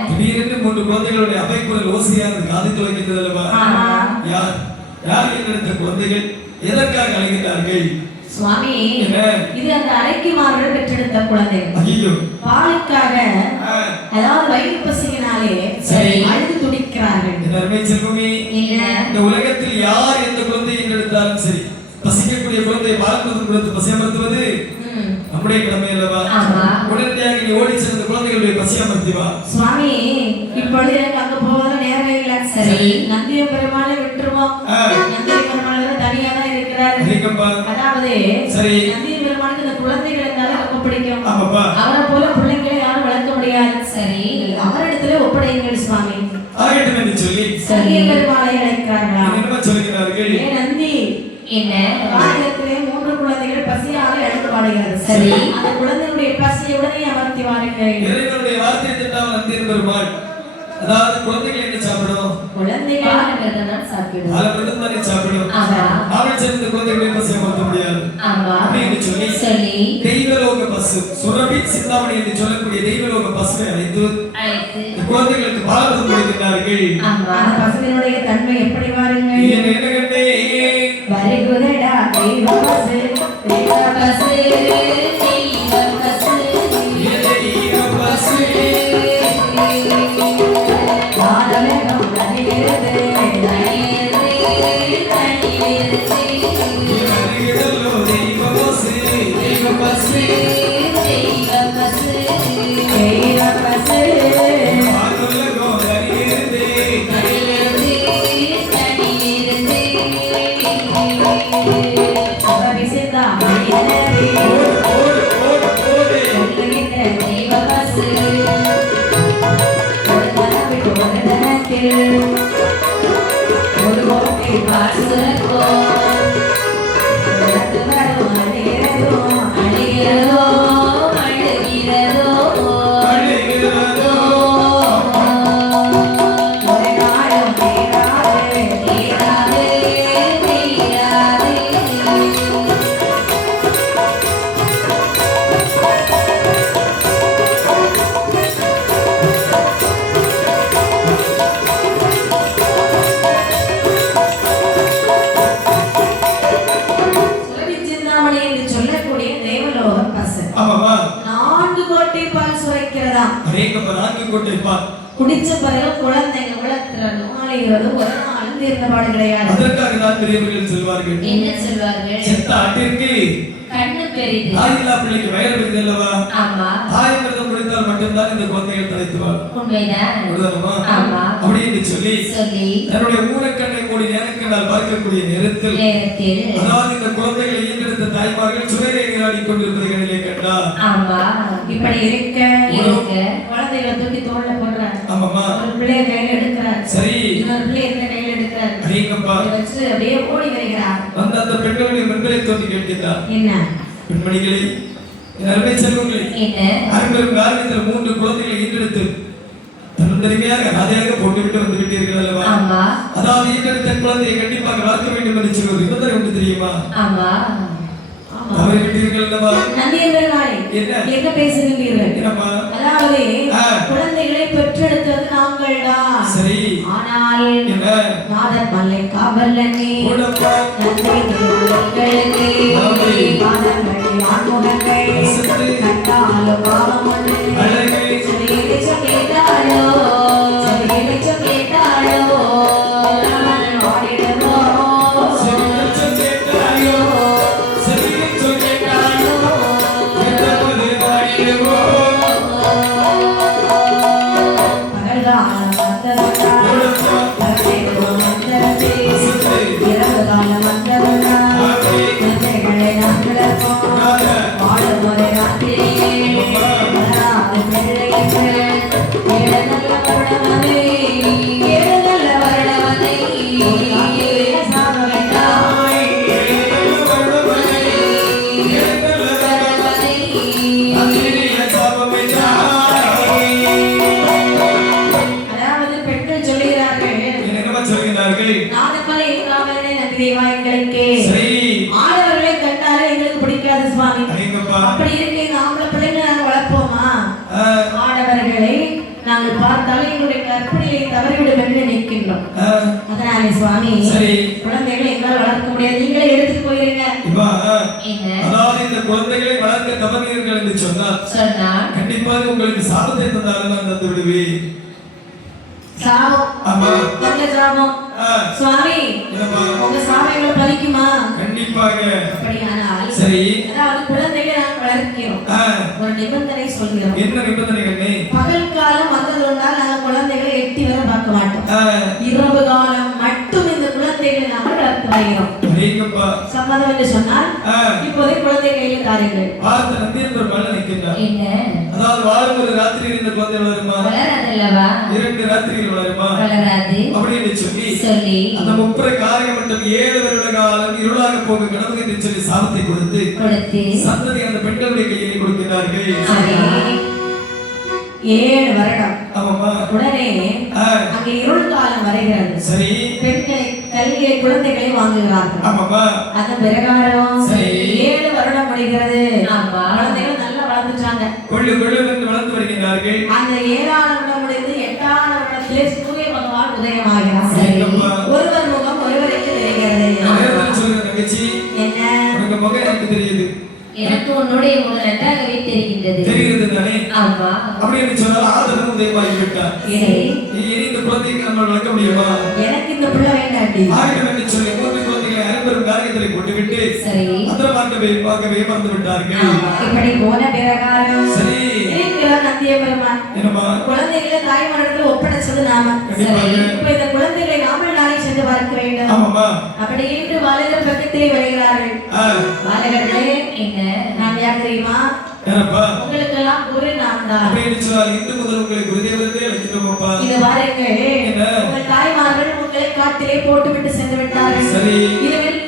திடீரென்று 3 குழந்தைகளுடைய அபைக்குரல் ஓசையானது காது துளைக்கின்றது அல்லவா? யார் யார் என்ற குழந்தைகள் எதற்காக அழைக்கிறார்கள்? சுவாமி, இது அந்த அரைக்குமார்கள் பெற்றெடுத்த குழந்தைகள். ஐயோ, பாலுக்காக அதாவது வயிறு பசியினாலே அழுது துடிக்கிறார்கள். அருமை செல்வமே, இந்த உலகத்தில் யார் எந்த குழந்தையை எடுத்தாலும் சரி, பசிக்கக்கூடிய குழந்தையை பால் கொடுத்து பசியமர்த்துவது நம்முடைய கடமை அல்லவா? உடனடியாக நீ ஓடி சென்ற குழந்தைகளுடைய பசியமர்த்தி வா. சுவாமி, இப்பொழுது எனக்கு அங்க போவத நேரம் இல்லை. சரி, நந்திய பெருமாளை விட்டுருவோம். நந்திய பெருமாள் தனியா தான் இருக்கிறார். அதாவது சரி, நந்திய பெருமாளுக்கு இந்த குழந்தைகள் இருந்தாலும் ரொம்ப பிடிக்கும். அவரை போல பிள்ளைங்களை யாரும் வளர்க்க முடியாது. சரி, அவரிடத்துல ஒப்படையுங்கள் சுவாமி. ஆகட்டும் என்று சொல்லி நந்திய பெருமாளை அழைக்கிறார்களா? என்ன சொல்கிறார்கள்? ஏ நந்தி, என்ன ஆலயத்திலே 3 குழந்தைகள் பசியால எழுந்து பாடுகிறது. சரி, அந்த குழந்தைகளுடைய பசியை உடனே அமர்த்தி வாருங்கள். இறைவனுடைய வார்த்தையை திட்டாமல் நந்தியின் பெருமாள், அதாவது குழந்தைகள் என்ன சாப்பிடும்? குழந்தைகள் பாலமிருதம் சாப்பிடும். பாலமிருதம் தானே சாப்பிடும். அவள் சேர்ந்த குழந்தைகளுடைய பசியை அமர்த்த முடியாது அப்படின்னு சொல்லி தெய்வலோக பசு சுரபி சிந்தாமணி என்று சொல்லக்கூடிய தெய்வலோக பசுவை அழைத்து குழந்தைகளுக்கு பாலமிருதம் கொடுக்கிறார்கள். அந்த பசுவினுடைய தன்மை எப்படி வாருங்கள்? என்ன கண்டே வருகுதடா தெய்வ பசு, தெய்வ பசு, தெய்வ பசு, தெய்வ பசு, வானலகம் நதியிறது நதியிறது நதியிறது, வருகுதலோ தெய்வ பசு, தெய்வ பசு, தெய்வ பசு, தெய்வ பசு, வானலகம் நதியிறது நதியிறது நதியிறது, சுரபி சிந்தாமணி ஆமாமா 4 கோட்டை பால் சுரைக்கிறதாம். அநேகப்ப 4 கோட்டை பால் குடிச்ச பிறகு குழந்தைங்க உலர்த்துறதும் அலைகிறதும் ஒரு நாள் தீர்ந்த பாடு கிடையாது. அதற்காக தான் பெரியவர்கள் சொல்வார்கள், என்ன சொல்வார்கள்? செத்த ஆட்டிற்கு கண்ணு பெரிது, தாயில்லா பிள்ளைக்கு வயறு பெரிது அல்லவா? ஆமா, தாயமிரதம் குடித்தால் மட்டும்தான் இந்த குழந்தைகள் தலைத்துவாள். உண்மைதான். ஆமா, அப்படின்னு சொல்லி சொல்லி தன்னுடைய ஊனக்கண்ணை மூடி நேரக்கண்ணால் பார்க்கக்கூடிய நேரத்தில் அதாவது இந்த குழந்தைகளை ஈன்றெடுத்த தாய்மார்கள் சுவையை நீராடி கொண்டிருப்பதை கண்டார். ஆமா, இப்படி இருக்க குழந்தைகளை தூக்கி தோல்ல போடுறாங்க. ஆமாமா, ஒரு பிள்ளைய கையில எடுக்கிறார், சரி, இன்னொரு பிள்ளைய இந்த கையில எடுக்கிறார், அடேங்கப்பா வச்சு அப்படியே ஓடி வருகிறார். அந்த பெண்களுடைய மென்பரை தோண்டி கேட்கிறார், என்ன பெண்மணிகளை அருமை செல்வங்களை என்ன அரும்பெரும் காரணத்தில் 3 குழந்தைகளை ஈன்றெடுத்து தன்னுடைய அதையாக போட்டுவிட்டு வந்து விட்டீர்கள் அல்லவா? ஆமா, அதாவது ஈன்றெடுத்த குழந்தையை கண்டிப்பாக வளர்க்க வேண்டும் என்று சொல்லி ஒரு நிபந்தனை உண்டு தெரியுமா? ஆமா, தவறி விட்டீர்கள் அல்லவா? நந்தியவர்களாய் என்ன பேசுகிறீர்கள்? என்னம்மா? அதாவது குழந்தைகளை பெற்றெடுத்தது நாங்கள்தான். சரி, ஆனால் என்ன நாதன் மல்லை காவலனே ஓடப்பா நந்தி தேவர்களுக்கு நாதன் மல்லி ஆண்முகங்கள் கண்டாலோ பாவமொன்று சொல்லியேச்சோ கேட்டாலோ சொல்லியேச்சோ கேட்டாலோ நான் ஆடிடவோ ஆடவர்களை கண்டாலே எங்களுக்கு பிடிக்காது சுவாமி. அப்படி இருக்கு ஆம்பளை பிள்ளைங்களை நாங்கள் வளர்ப்போமா? ஆடவர்களை நாங்கள் பார்த்தாலும் எங்களுடைய கற்பனையை தவறிவிடும் என்று நினைக்கின்றோம். அதனாலே சுவாமி குழந்தைகளை எங்களால் வளர்க்க முடியாது, நீங்களே எடுத்துட்டு போயிருங்க. அதாவது இந்த குழந்தைகளை வளர்க்க தவறுகிறீர்கள் என்று சொன்னால் கண்டிப்பாக உங்களுக்கு சாபத்தை தந்தாலும் நான் தந்து விடுவேன். சாபம்? ஆமா, சாபம் சுவாமி. உங்க சாபங்களை பலிக்குமா? கண்டிப்பாக. அப்படியானால் சரி, அதாவது குழந்தைகளை நாங்கள் வளர்க்கிறோம், ஒரு நிபந்தனை சொல்கிறோம். என்ன நிபந்தனை? பகல் காலம் வந்ததுனால் நாங்கள் குழந்தைகளை எட்டி வர பார்க்க மாட்டோம். இரவு காலம் மட்டும் இந்த குழந்தைகளை நாங்கள் வளர்த்து வருகிறோம். சம்மதம் என்று சொன்னால் இப்போதே குழந்தை கையில் காரியங்கள் பார்த்து நந்தியன்ற மல்ல நிற்கின்றார். அதாவது வாரம் ஒரு ராத்திரி இந்த குழந்தை வளருமா? 2 ராத்திரிகள் வளருமா? அப்படின்னு சொல்லி அந்த 30 காரியம் மட்டும் 7 வருட காலம் இருளாக போக கணவன் என்று சொல்லி சாபத்தை கொடுத்து சந்ததி அந்த பெண்களுடைய கையிலே கொடுக்கிறார்கள். 7 வருடம். ஆமாமா. உடனே அங்கே இருள் காலம் வருகிறது. சரி, பெண்களை கல்வியை குழந்தைகளை வாங்குகிறார்கள். ஆமாமா. அதன் பிரகாரம் 7 வருடம் முடிகிறது. குழந்தைகள் நல்லா வளர்ந்துட்டாங்க, கொள்ளு என்று வளர்ந்து வருகிறார்கள். அந்த 7ஆம் வருடம் முடிந்து 8ஆம் வருடத்திலே சூரிய பகவான் உதயமாகிறார். ஒருவர் முகம் ஒருவருக்கு தெரிகிறது. என்ன உனக்கு முகம் எனக்கு தெரியுது, எனக்கு உன்னுடைய முகம் நன்றாகவே தெரிகின்றது. தெரிகிறது தானே? ஆமா. அப்படின்னு சொன்னால் ஆதரவு உதயமாகி விட்டார். இந்த குழந்தைக்கு நம்ம வளர்க்க முடியுமா? எனக்கு இந்த பிள்ளை வேண்டாண்டி ஆகிடம் என்று சொல்லி 3 குழந்தைகளை அனைவரும் காரியத்தை போட்டுவிட்டு பார்க்கவே மறந்து விட்டார்கள். இப்படி போன பிரகாரம் சரி இருக்கிறார் நந்திய பெருமான். என்னமா? குழந்தைகளை தாய்மாரிடத்தில் ஒப்படைச்சது நாம. இப்ப இந்த குழந்தைகளை நாமல் நாளை சென்று பார்க்க வேண்டும். ஆமாமா. அப்படி என்று பாலகர் பக்கத்திலே வருகிறார்கள். பாலகர்களே, என்ன நான் யார் தெரியுமா? உங்களுக்கு எல்லாம் குரு நான் தான். அப்படின்னு சொன்னால் இன்று முதல் உங்களை குருதேவரத்தை அழைக்கிறோம்ப்பா. இது பாருங்கள், உங்கள் தாய்மார்கள் உங்களை காட்டிலே போட்டுவிட்டு சென்று விட்டார்கள். சரி, இதுவில்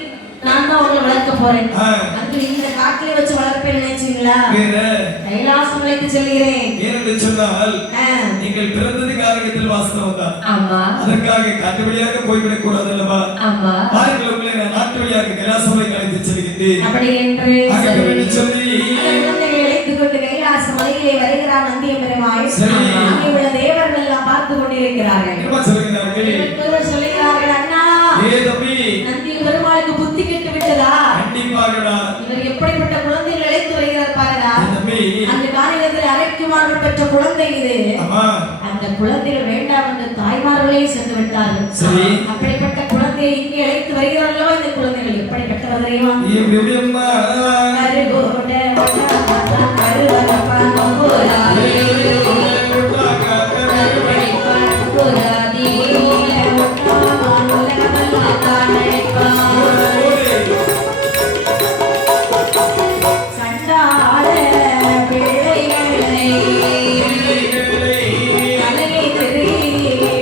நான் தான் உங்களை வளர்க்க போறேன். அது இந்த காட்டிலே வச்சு வளர்ப்பேன் நினைச்சீங்களா? கைலாசம் வைத்து சொல்கிறேன். ஏனென்று சொன்னால் நீங்கள் பிறந்தது காரியத்தில் வாசனம் தான். ஆமா. அதற்காக காட்டு வழியாக போய்விடக் கூடாது அல்லவா? ஆமா. பாருங்கள், உங்களை நான் நாட்டு வழியாக கைலாசமை அழைத்து செல்கின்றேன். அப்படி என்று சொல்லி கொண்டு கைலாச மலையிலே வருகிறார் நந்திய பெருமாள். அங்கே உள்ள தேவர்கள் எல்லாம் பார்த்து கொண்டிருக்கிறார்கள். சொல்லுகிறார்கள், அண்ணா நந்திய பெருமாளுக்கு புத்தி கெட்டு விட்டதா? கண்டிப்பாகடா. இவர் எப்படிப்பட்ட குழந்தைகள் அழைத்து வருகிறார் பாருடா. கன்னிமார்கள் பெற்ற குழந்தை இது. ஆமா. அந்த குழந்தைகள் வேண்டாம் என்று தாய்மார்களே சென்று விட்டார்கள். சரி. அப்படிப்பட்ட குழந்தையை இங்கே அழைத்து வருகிறார்களோ இந்த குழந்தைகள் எப்படிப்பட்டவர் தெரியுமா? எப்படி அம்மா? கருகோட கருவரப்பான் போராதே போராதே ஒட்டாமான் உலகமெல்லாம் தானழைப்பான் சண்டாள பிள்ளைகளை தலையை திரி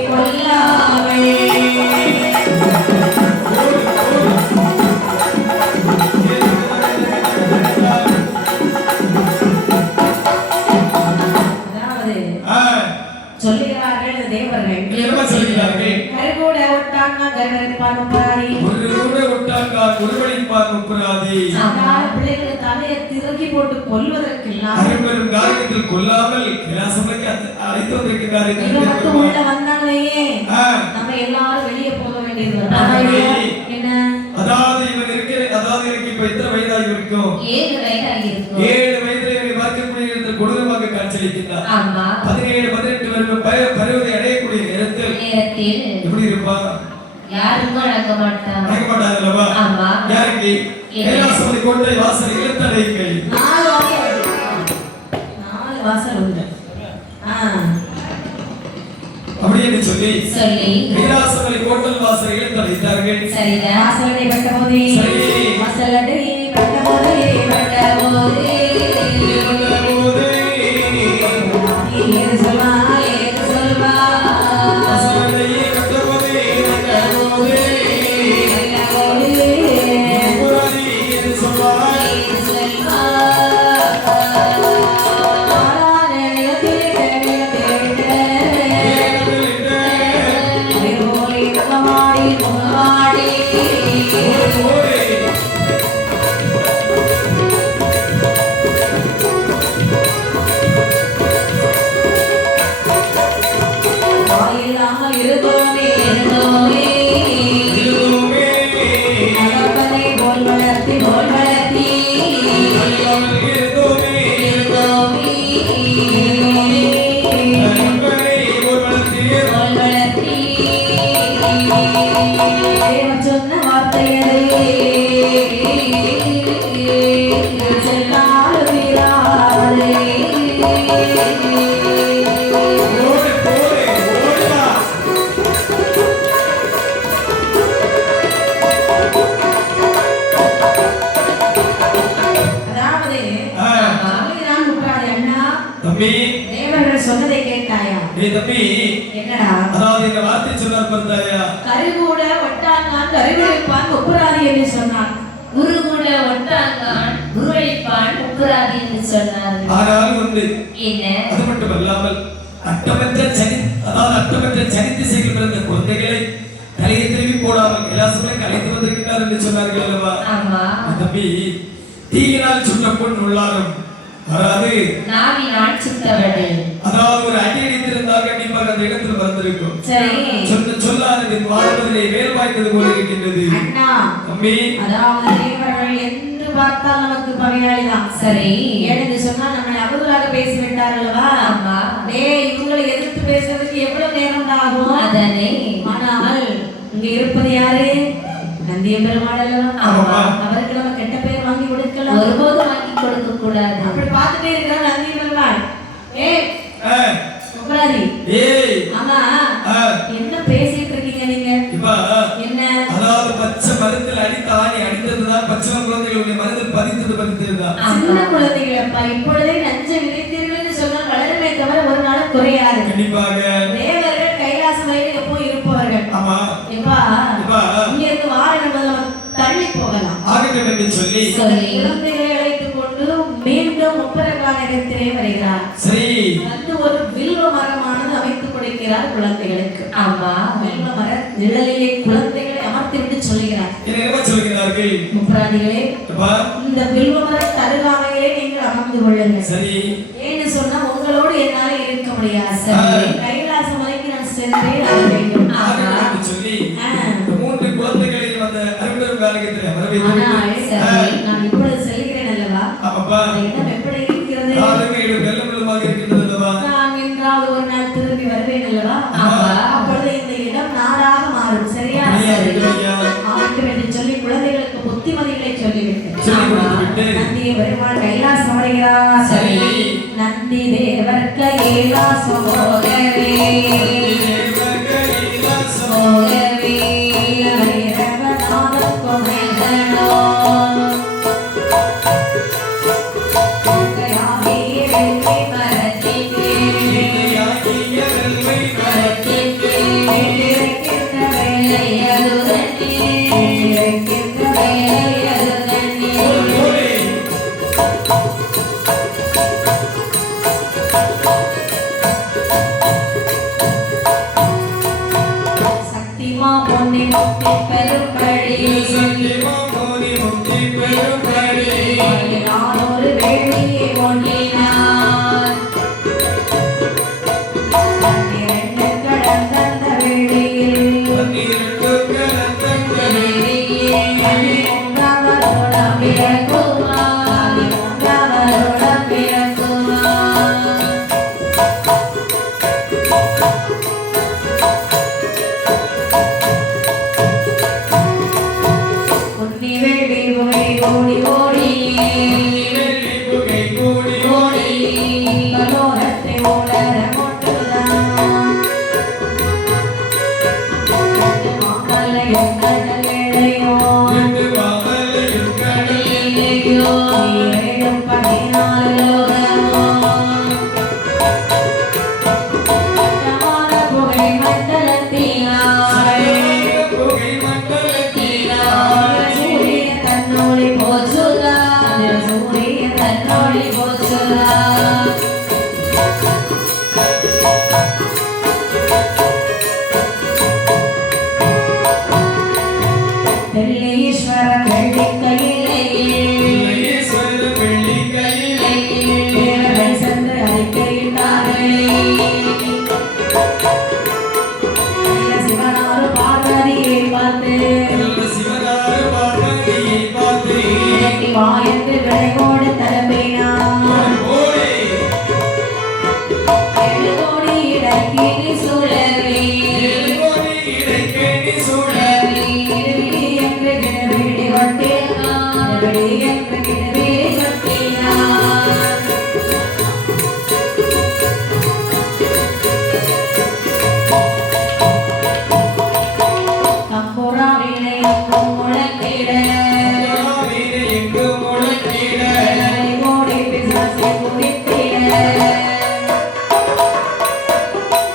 கொல்லாமல் சொல்லுகிறார்கள் தேவர்கள். என்ன சொல்கிறார்கள்? கருகூட ஒட்டாங்க கருவரப்பான் முப்பராதி. கருகூட ஒட்டாங்க ஒருவழிப்பான் முப்பராதி. சண்டாள பிள்ளைகளை தலையை திருகி போட்டு கொல்வதற்கெல்லாம் அரும்பெரும் காரியத்தில் கொல்லாமல் விலாசமைக்கு அழைத்து வந்திருக்கிறார்கள். இவன் மட்டும் உள்ள வந்தாங்களே நம்ம எல்லாரும் வெளியே போக வேண்டியது வரும். என்ன அதாவது இவன் இருக்கிற அதாவது எனக்கு இப்ப எத்தனை வயதாகி இருக்கும்? 7 வயதாகி இருக்கும். 7 வயதில் இவனை பார்க்கக்கூடிய இடத்தில் கொடூரமாக காட்சியளிக்கின்றார். ஆமா. 17 18 வருடம் பருவத்தை அடையக்கூடிய நேரத்தில் எப்படி இருப்பான்? யாருக்கும் அடங்க மாட்டான். அடங்க மாட்டாங்களா? ஆமா. யாருக்கு? கைலாசபதி கோட்டை வாசல் இழுத்தடைகள் 4 வாசல் உண்டு. அப்படின்னு சொல்லி கைலாசபதி கோட்டல் வாசல் இழுத்தடைத்தார்கள். சரிதான். வாசலடை கட்டபோதே வாசலடை கட்டபோதே கட்டபோதே ஏது சொல்வா ஏது சொல்வா வாசலடை கட்டபோதே கட்டபோதே முப்பராதி ஏது சொல்வா ஏது சொல்வா சொன்ன வார்த்தைகளை தேவர்கள் சொன்னதை கேட்டாயா? என்னடா? அதாவது இந்த வார்த்தை சொன்னார் பார்த்தாயா? கருகூட ஒட்டாங்கான் கருவழிப்பான் முப்புராதி என்று சொன்னான். குருகூட ஒட்டாங்கான் குருவழிப்பான் முப்புராதி என்று சொன்னார். ஆனால் ஒன்று என்ன? அது மட்டுமல்லாமல் அட்டமற்ற சனி திசைகள் பிறந்த குழந்தைகளை தலையை திரும்பி போடாமல் கைலாசங்களை கலைத்து வந்திருக்கிறார் என்று சொன்னார்கள் அல்லவா? ஆமா. தம்பி தீயினால் சுட்ட பொன் உள்ளாரும் வராது நாவினால் சுட்டவடு. அதாவது ஒரு அடி அடித்திருந்தால் கண்டிப்பாக அந்த இடத்தில் வந்திருக்கும். சரி. சொல்லாதது வாழ்வதிலே வேல் வாய்ந்தது போல இருக்கின்றது. அண்ணா தம்பி அதாவது தேவர்கள் என்று பார்த்தால் நமக்கு பகையாளிதான். சரி. ஏன்னு சொன்னா நம்மளை அவதூறாக பேசிவிட்டார் அல்லவா? ஆமா. இவங்களை எதிர்த்து பேசுறதுக்கு எவ்வளவு நேரம் ஆகும்? அதனை. ஆனால் இங்க இருப்பது யாரு? நந்திய பெருமாள் அல்லவா? அவருக்கு நம்ம கெட்ட பேர் வாங்கி கொடுக்கலாம். ஒருபோதும் வாங்கி கொடுக்க கூடாது. அப்படி பார்த்துட்டே இருக்கிற நந்திய பெருமாள் முப்பராதி. ஆமா என்ன பேசிட்டு இருக்கீங்க நீங்க? என்ன? அதாவது பச்சை மரத்தில் அடித்த ஆணி அடித்ததுதான் பச்சை குழந்தைகளுடைய மனதில் பதித்ததுதான். சின்ன குழந்தைகளப்பா இப்பொழுதே நஞ்ச விதைத்தீர்கள் சொன்னால் வளருமே தவிர ஒரு நாள் குறையாது. கண்டிப்பாக தேவர்கள் கைலாச மலையில் எப்போ இருப்பவர்கள். ஆமா. இங்க இருந்து வாரம் தள்ளி போகலாம். ஆகட்டும் என்று சொல்லி குழந்தைகளை அழைத்துக் கொண்டு மீண்டும் முப்பரகால இடத்திலே வருகிறார். சரி. வந்து ஒரு வில்வ மரமானது அமைத்துக் கொடுக்கிறார் குழந்தைகளுக்கு. ஆமா. வில்வ மர நிழலிலே குழந்தைகளை அமர்த்திவிட்டு சொல்கிறார். என்ன சொல்கிறார்கள்? முப்பராதிகளே இந்த வில்வ மர தருகாமையிலே நீங்கள் அமர்ந்து கொள்ளுங்கள். சரி. ஏன்னு சொன்னா உங்களோடு என்னால இருக்க முடியாது. கைலாச மலைக்கு நான் சென்றே ஆக வேண்டும். சொல்லி 3 குழந்தைகளில் வந்த அரும்பெரும் காலகட்டத்தில் நான் இப்பொழுது செல்கிறேன் அல்லவா? இடம் எப்படி இருக்கிறது? வெள்ளமாக இருக்கின்றது. கொண்டு நந்தி பெருமாள் கைலாசம் வருகிறார். சரி. நந்தி தேவர் கைலாசம் போகவே போகவே வைரவநாதன் கொமைதனோ கையாகிய வெள்ளை மரத்தின் வீட்டிருக்கின்ற வேலையதுதன்னே வீட்டிருக்கின்ற வேலையதுதன்னே சக்திமா பொன்னி முக்தி பெரும்படி நானொரு வேள்வியை ஒன்றினார். பன்னிரண்டு கடந்த வேளையில் பதிமூன்றாவதோட பிறக்குமார். பொன்னி வேள்வி புகை ஓடி ஓடி ஓடி கலோரத்தை உலர கொண்டுதான் மாமல்லையும் கடலேழையோ கடலேழையோ ஏழும் 14 லோகமோ வட்டமான புகை மண்டலத்தினாலே சூரிய தன்னோடி போச்சுதா சூரிய தன்னோடி போச்சுதா வெள்ளீஸ்வர வெள்ளி கையிலே தேவர்கள் சென்று அறிக்கையிட்டார்களே சிவனாரு பார்வதியை பார்த்து இறங்கி வா என்று விடைகோடு தரம்பினார். 7 கோடி இடக்கினி சுழவே சுழவே இருவிழி என்று கிடவிடி கொட்டினார். இருவிழி என்று கிடவிடி கொட்டினார். தம்புராவினை எங்கும் முழங்கிட கோடி பிசாசை குதித்திட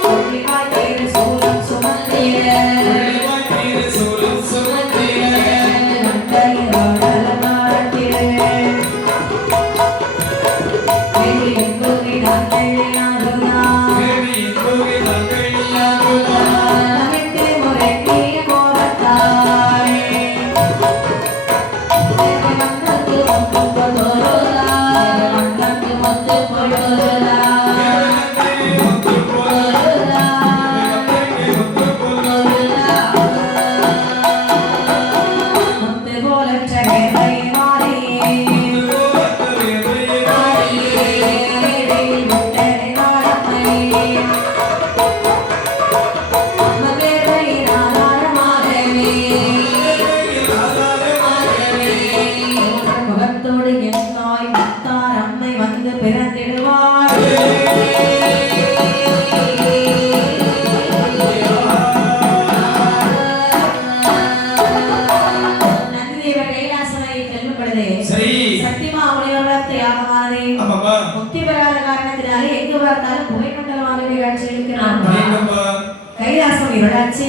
கொள்ளிவாய் தேர் சூலம் சுமந்திட கண்டையரோட அலங்காரத்திட வேலி எங்குகி தான் தெள்ளினாருதான் தமிழ்க்கு முறைக்கிய கோபத்தாய் மன்னக்கு முத்து கொடோருதா மன்னக்கு முத்து கொடோருதா முத்து போலற்ற வேலை மாறியே இடையில் முட்டனை வாழமை மகேரை ஆதாரமாகவே முகத்தோடு என் தாய் முத்தார் அம்மை வந்து பிறந்திடுவாள். நந்திதேவர் கைலாசமலை செல்லும் பொழுது சக்திமா முனிவரத்தை யாகமானது முக்தி பெறாத காரணத்தினாலே எங்கு பார்த்தாலும் புகைமண்டலமாகவே காட்சியளிக்கிறார். கைலாசம் இருளாட்சி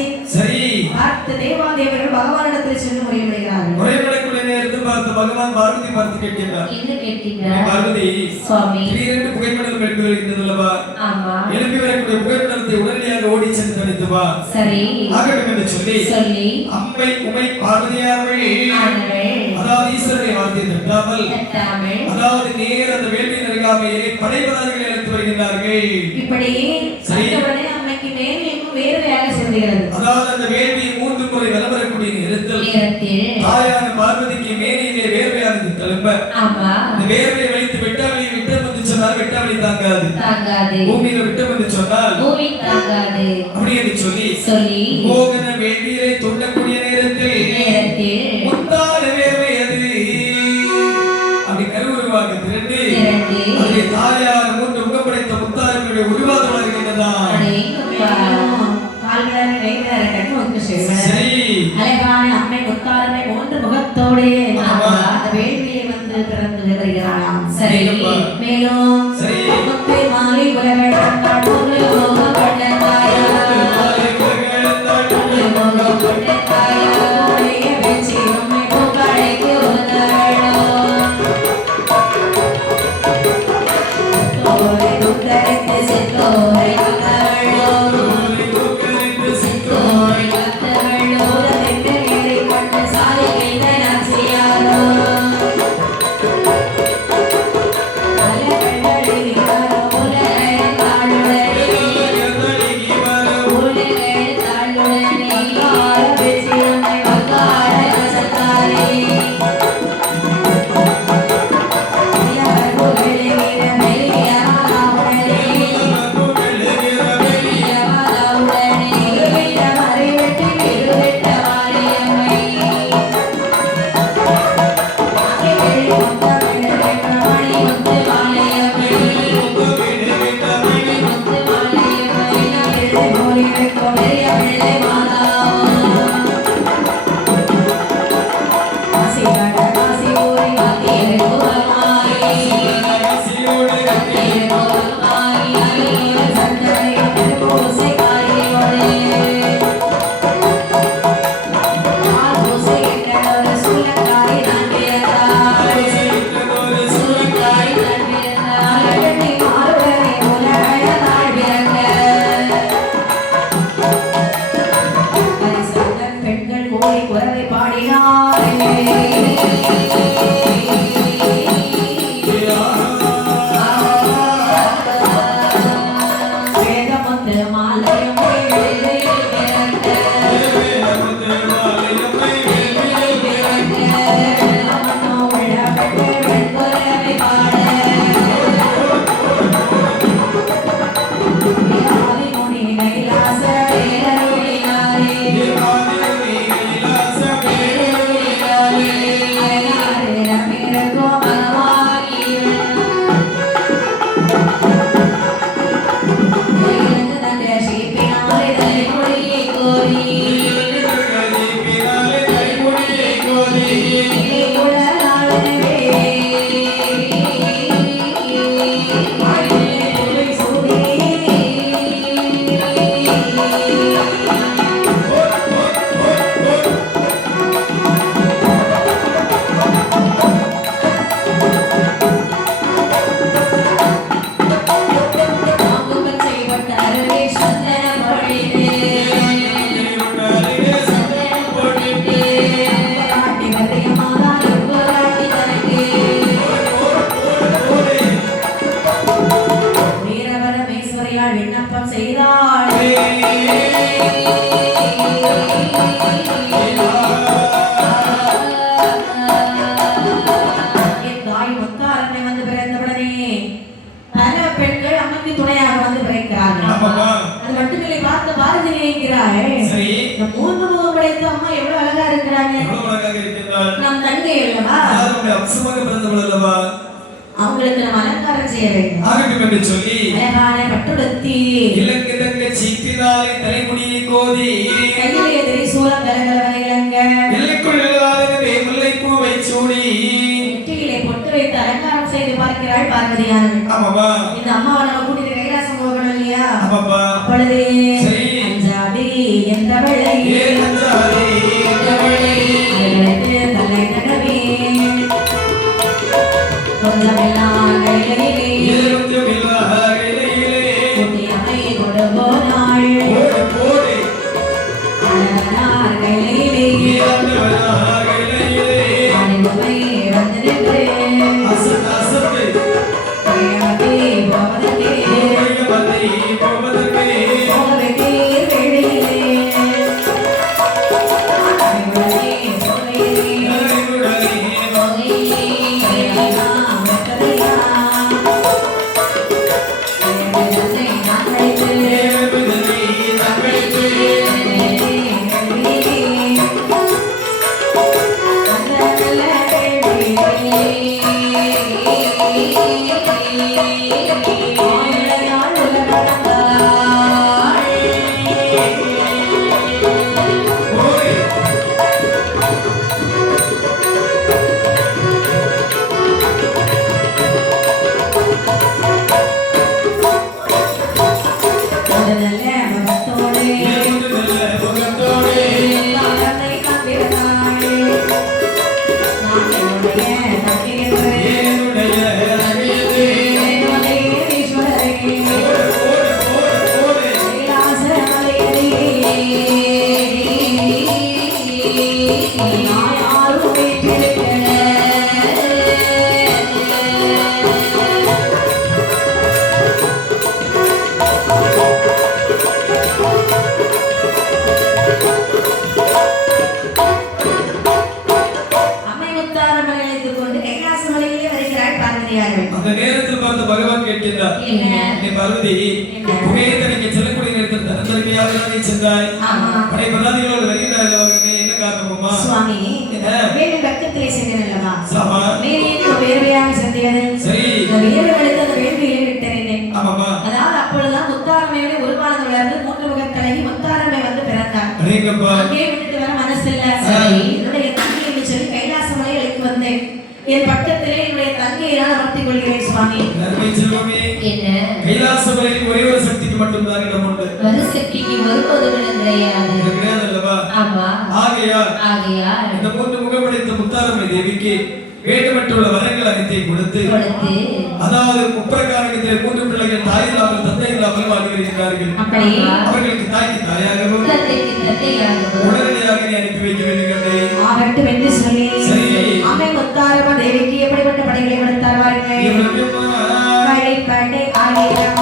பார்த்து தேவாதேவர்கள் பகவானிடத்தில் சென்று முறையிடுகிறார்கள். நேரத்தில் பார்த்து பகவான் பார்வதி பார்த்து கேட்கிறார். என்ன கேட்கிறார்? பார்வதி சுவாமி திடீரென்று புகைப்படம் எடுத்து வருகின்றதுல்லவா? ஆமா எழுப்பி வரக்கூடிய புகைப்படத்தை உடனடியாக ஓடி சென்று தடுத்து வா. சரி ஆகட்டும் என்று சொல்லி அம்மை உமை பார்வதியார்கள் அதாவது ஈஸ்வரனை வார்த்தை தட்டாமல் அதாவது நேர் அந்த வேள்வி நெருங்காமையிலே படைபலர்களை எடுத்து வருகின்றார்கள். இப்படி சைத்தவனே அம்மைக்கு மேலும் வேர்வையாக சொல்லுகிறது. அதாவது அந்த வேள்வி 3 முறை வலவரக்கூடிய நேரத்தில் தாயான பார்வதிக்கு மேனியிலே வேர்வையானது தழும்ப அந்த வேர்வையை வைத்து வெட்டாவளியை விட்டம் வந்து சொன்னால் வெட்டாவளி தாங்காது. பூமியில விட்டம் வந்து சொன்னால் பூமி தாங்காது. அப்படி என்று சொல்லி போகன வேள்வியை தொண்டக்கூடிய நேரத்தில் முந்தான வேர்வை அது சரி. மேலும் சரி. முத்து மாலை உலகை கண்டாள் ஒரு மோகம் கொண்ட தாயார் மோகம் கொண்ட தாயார் உடைய வெற்றி உம்மை புகழைக்கு உதவிடும் தோரை துக்கரித்து சித்தோரை காத்தவளோ சித்தோரை காத்தவளோ உலகிற்கு ஏறி கொண்டு சாலை வைத்த நாச்சியாரோ விண்ணப்பம் செய்தாள் என் தாய் முத்தாரனை வந்து பிறந்தவுடனே பல பெண்கள் அம்மைக்கு துணையாக வந்து பிறக்கிறார்கள். அது மட்டுமில்லை, பார்த்த பாரதி நினைக்கிறாள், இந்த மூன்று முகம் படைத்த அம்மா எவ்வளவு அழகா இருக்கிறாங்க. நம் தங்கை அல்லவா, அவங்களுக்கு நம்ம அலங்காரம் செய்ய வேண்டும் என்று சொல்லி அழகான பட்டுடுத்தி இலக்கிதங்க சீட்டினாலே தலைமுடியை கோதி கையிலே திரிசூலம் கலகலவன இளங்க எல்லைக்குள் எழுதாதவே முல்லைப்பூவை சூடி நெற்றியிலே பொட்டு வைத்து அலங்காரம் செய்து பார்க்கிறாள் பார்வதியானவள். ஆமாப்பா, இந்த அம்மாவை நம்ம கூட்டிட்டு கைலாசம் போகணும் இல்லையா? ஆமாப்பா. அப்பொழுது சரி. அஞ்சாதி என்றவளை அஞ்சாதி என்றவளை அவர்களுக்கு தலை தடவி கொஞ்சமெல்லாம் கையிலே குட்டியம்மை கொடு போனாள் அழகனார் கையிலே அணிந்துமை வந்து நின்று கையாட்டி போவதற்கே போவதற்கே வெளியிலே அனைவரே போகையிலே கையாளா மெத்தலையா நான் கழித்து நல்ல நல்ல பார்வதியாக வேண்டும். அந்த நேரத்தில் பார்த்து பகவான் கேட்கின்றார், என்ன? நீ பார்வதி புகையத்தனைக்கு செல்லக்கூடிய நேரத்தில் தனந்தருமையாக நீ சென்றாய். ஆமா. படை பதாதிகளோடு வருகின்றார்கள், என்ன காரணமா? சுவாமி என்ன? வேண்டும் பக்கத்திலே சென்றேன் அல்லவா? சாமா. மேலே வேர்வையாக சென்றது. சரி. இந்த வேர்வைகளுக்கு அந்த வேர்வையை விட்டறிந்தேன். ஆமாமா. அதாவது அப்பொழுதுதான் முத்தாரமையோட உருவானதுல இருந்து மூன்று முகத்தழகி முத்தாரமை வந்து பிறந்தார். அடேங்கப்பா. அங்கே விட்டுட்டு வர மனசில்ல. சரி. என்னுடைய தங்கை என்று சொல்லி கைலாச மலையை அழைத்து வந்தேன். என் பக்கத்திலே என்னுடைய தங்கையை நான் வளர்த்துக் கொள்கிறேன் சுவாமி. நன்மை செல்வமே. என்ன? கைலாசமலையில் ஒரே ஒரு சக்திக்கு மட்டும்தான் இடம் உண்டு. ஒரு சக்திக்கு ஒருபோதும் கிடையாது. இது கிடையாது அல்லவா? ஆமா. ஆகையால் இந்த மூன்று முகப்படைத்த முத்தாரம்மை தேவிக்கு வேண்டுமற்றுள்ள வரங்கள் அனைத்தையும் கொடுத்து, அதாவது முப்பிரகாரகத்திலே மூன்று பிள்ளைகள் தாய் இல்லாமல் தந்தை இல்லாமல் வாழ்ந்து வருகிறார்கள். அவர்களுக்கு தாய்க்கு தாயாகவும் உடனடியாக நீ அனுப்பி வைக்க வேண்டும். ஆகட்டும் என்று சொல்லி சரி. அம்மை முத்தாரம்மா தேவிக்கு எப்படிப்பட்ட படைகளை கொடுத்தார் வாருங்கள். கைப்படை ஆயிரம்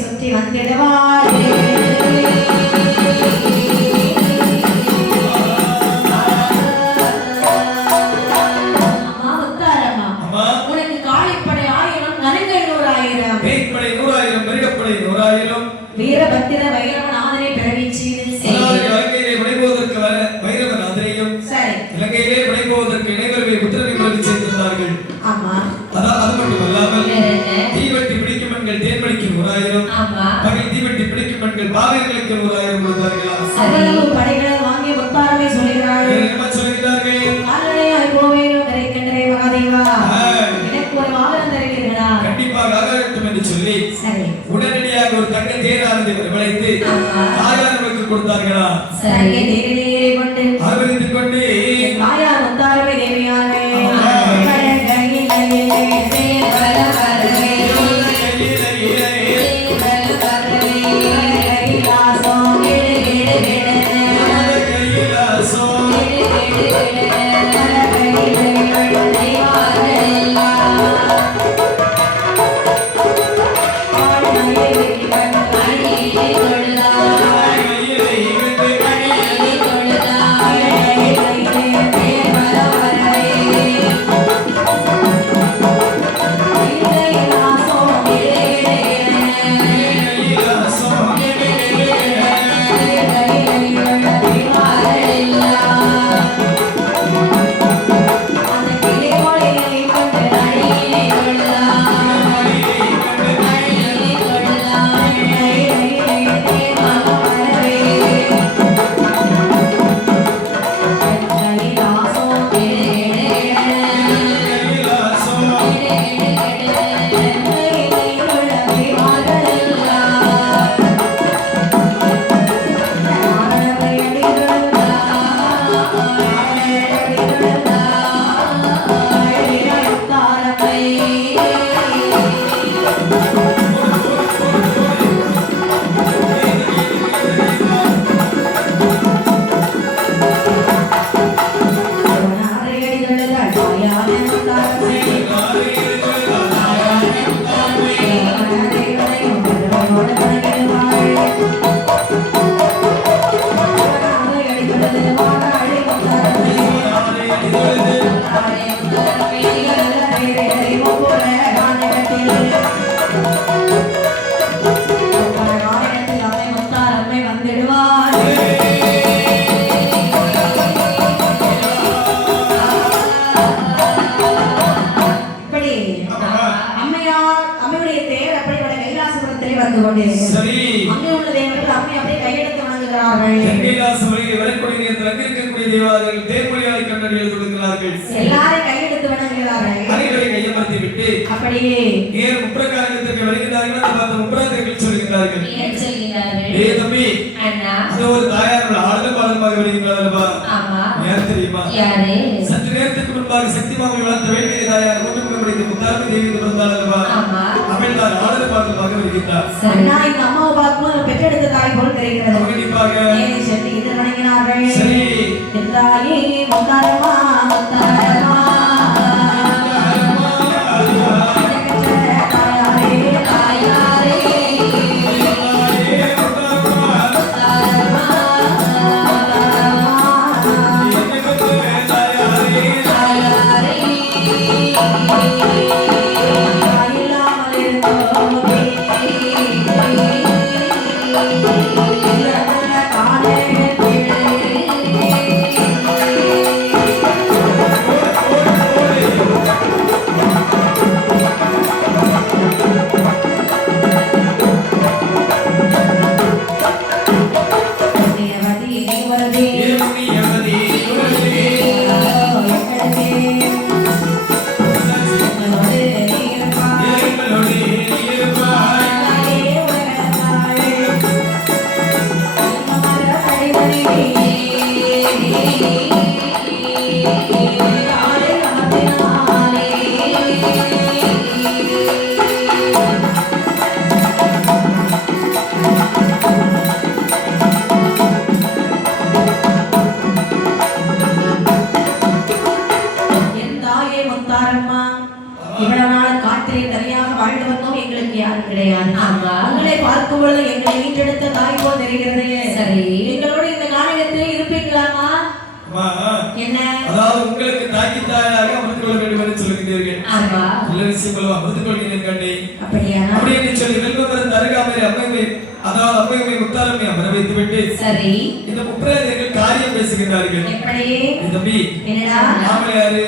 சுற்றி வந்திடுவார். உனக்கு காளிப்படை 1000, நரங்கள் 100,000, பேய்ப்படை 100,000, மிருகப்படை 100,000, வீரபத்திர வைரவன் ஆதரை பிறவிச்சீது. இலங்கையிலே விளைபோவதற்கு வைரவன் ஆதரையும், இலங்கையிலே விளைபோவதற்கு இணைவர்களை புத்திரனை பிறவி செய்திருந்தார்கள். அது மட்டுமல்லாமல் தீவட்டி பிடிக்கும் பெண்கள் தேன்மணிக்கு 100,000, பகல் தீவட்டி பிடிக்கும் பெண்கள் பாவைகளுக்கு 100,000 கொடுத்தார்களா? படைகளை வாங்கி முத்தாரமே சொல்கிறார்கள். என்ன சொல்கிறார்கள்? போவேனும் கிடைக்கின்றே மகாதேவா, எனக்கு ஒரு வாகனம் தருகிறீர்களா? கண்டிப்பாக ஆகட்டும் என்று சொல்லி உடனடியாக ஒரு தங்க தேரானதை வரவழைத்து தாயாருக்கு கொடுத்தார்களா? ஆர்வரித்துக் கொண்டு தாயார் முத்தாரமே தேவியாக Yeah. சொல்லுகிறார்கள். தென்கைலாச மலையை வரக்கூடிய நேரத்தில் அங்கிருக்கக்கூடிய தேவாலயங்கள் தேர்மொழியாலை கண்டறிய கொடுக்கிறார்கள். எல்லாரும் கையெடுத்து வணங்குகிறார்கள். அனைவரை கையமர்த்தி விட்டு அப்படியே நேர் முப்பிரகாரத்திற்கு வருகிறார்கள். அந்த பார்த்த முப்பிரகாரர்கள் சொல்லுகிறார்கள். என்ன சொல்கிறார்கள்? ஏ தம்பி, அண்ணா, அது ஒரு தாயாரோட ஆடல் பாடமாக வருகிறார்களா? ஆமா. யார் தெரியுமா? யாரு? சற்று நேரத்துக்கு முன்பாக சக்தி மாமி வளர்த்த வேண்டிய தாயார் மூன்று முடித்து முத்தாரம்மி தேவி பிறந்தாளா? ஆமா. அவள் தான் ஆடல் பாடமாக வருகிறார். அண்ணா, இந்த அம்மாவை பார்க்கும்போது பெற்றெடுத்த தாய் போல் தெரிகிறது. கண்டிப்பாக ஏனை சென்று இது வணங்கினார்கள். சரி. என் தாயே முத்தாரம்மா, முத்தாரம்மா. இவ்வளவு நாள் காட்டிலே தனியாக வாழ்ந்து வந்தோம். எங்களுக்கு யாரும் கிடையாது. உங்களை பார்க்கும் பொழுது எங்களை வீட்டெடுத்த தாய் போல் தெரிகிறது. சரி, எங்களோட இந்த நாடகத்தில் இருப்பீங்களாமா? என்ன? அதாவது உங்களுக்கு தாக்கி தாயாக அமர்ந்து கொள்ள வேண்டும் என்று சொல்கிறீர்கள். ஆமா. நல்ல விஷயங்களோ அமர்ந்து கொள்கிறேன் கண்டே. அப்படியா? அப்படின்னு சொல்லி வெல்வமரன் அருகாமையிலே அம்மையை, அதாவது அம்மையை முத்தாரம்மை அமர வைத்து விட்டு சரி, இந்த முப்பராதிகள் காரியம் பேசுகிறார்கள். எப்படி? தம்பி, என்னடா? நாம யாரு?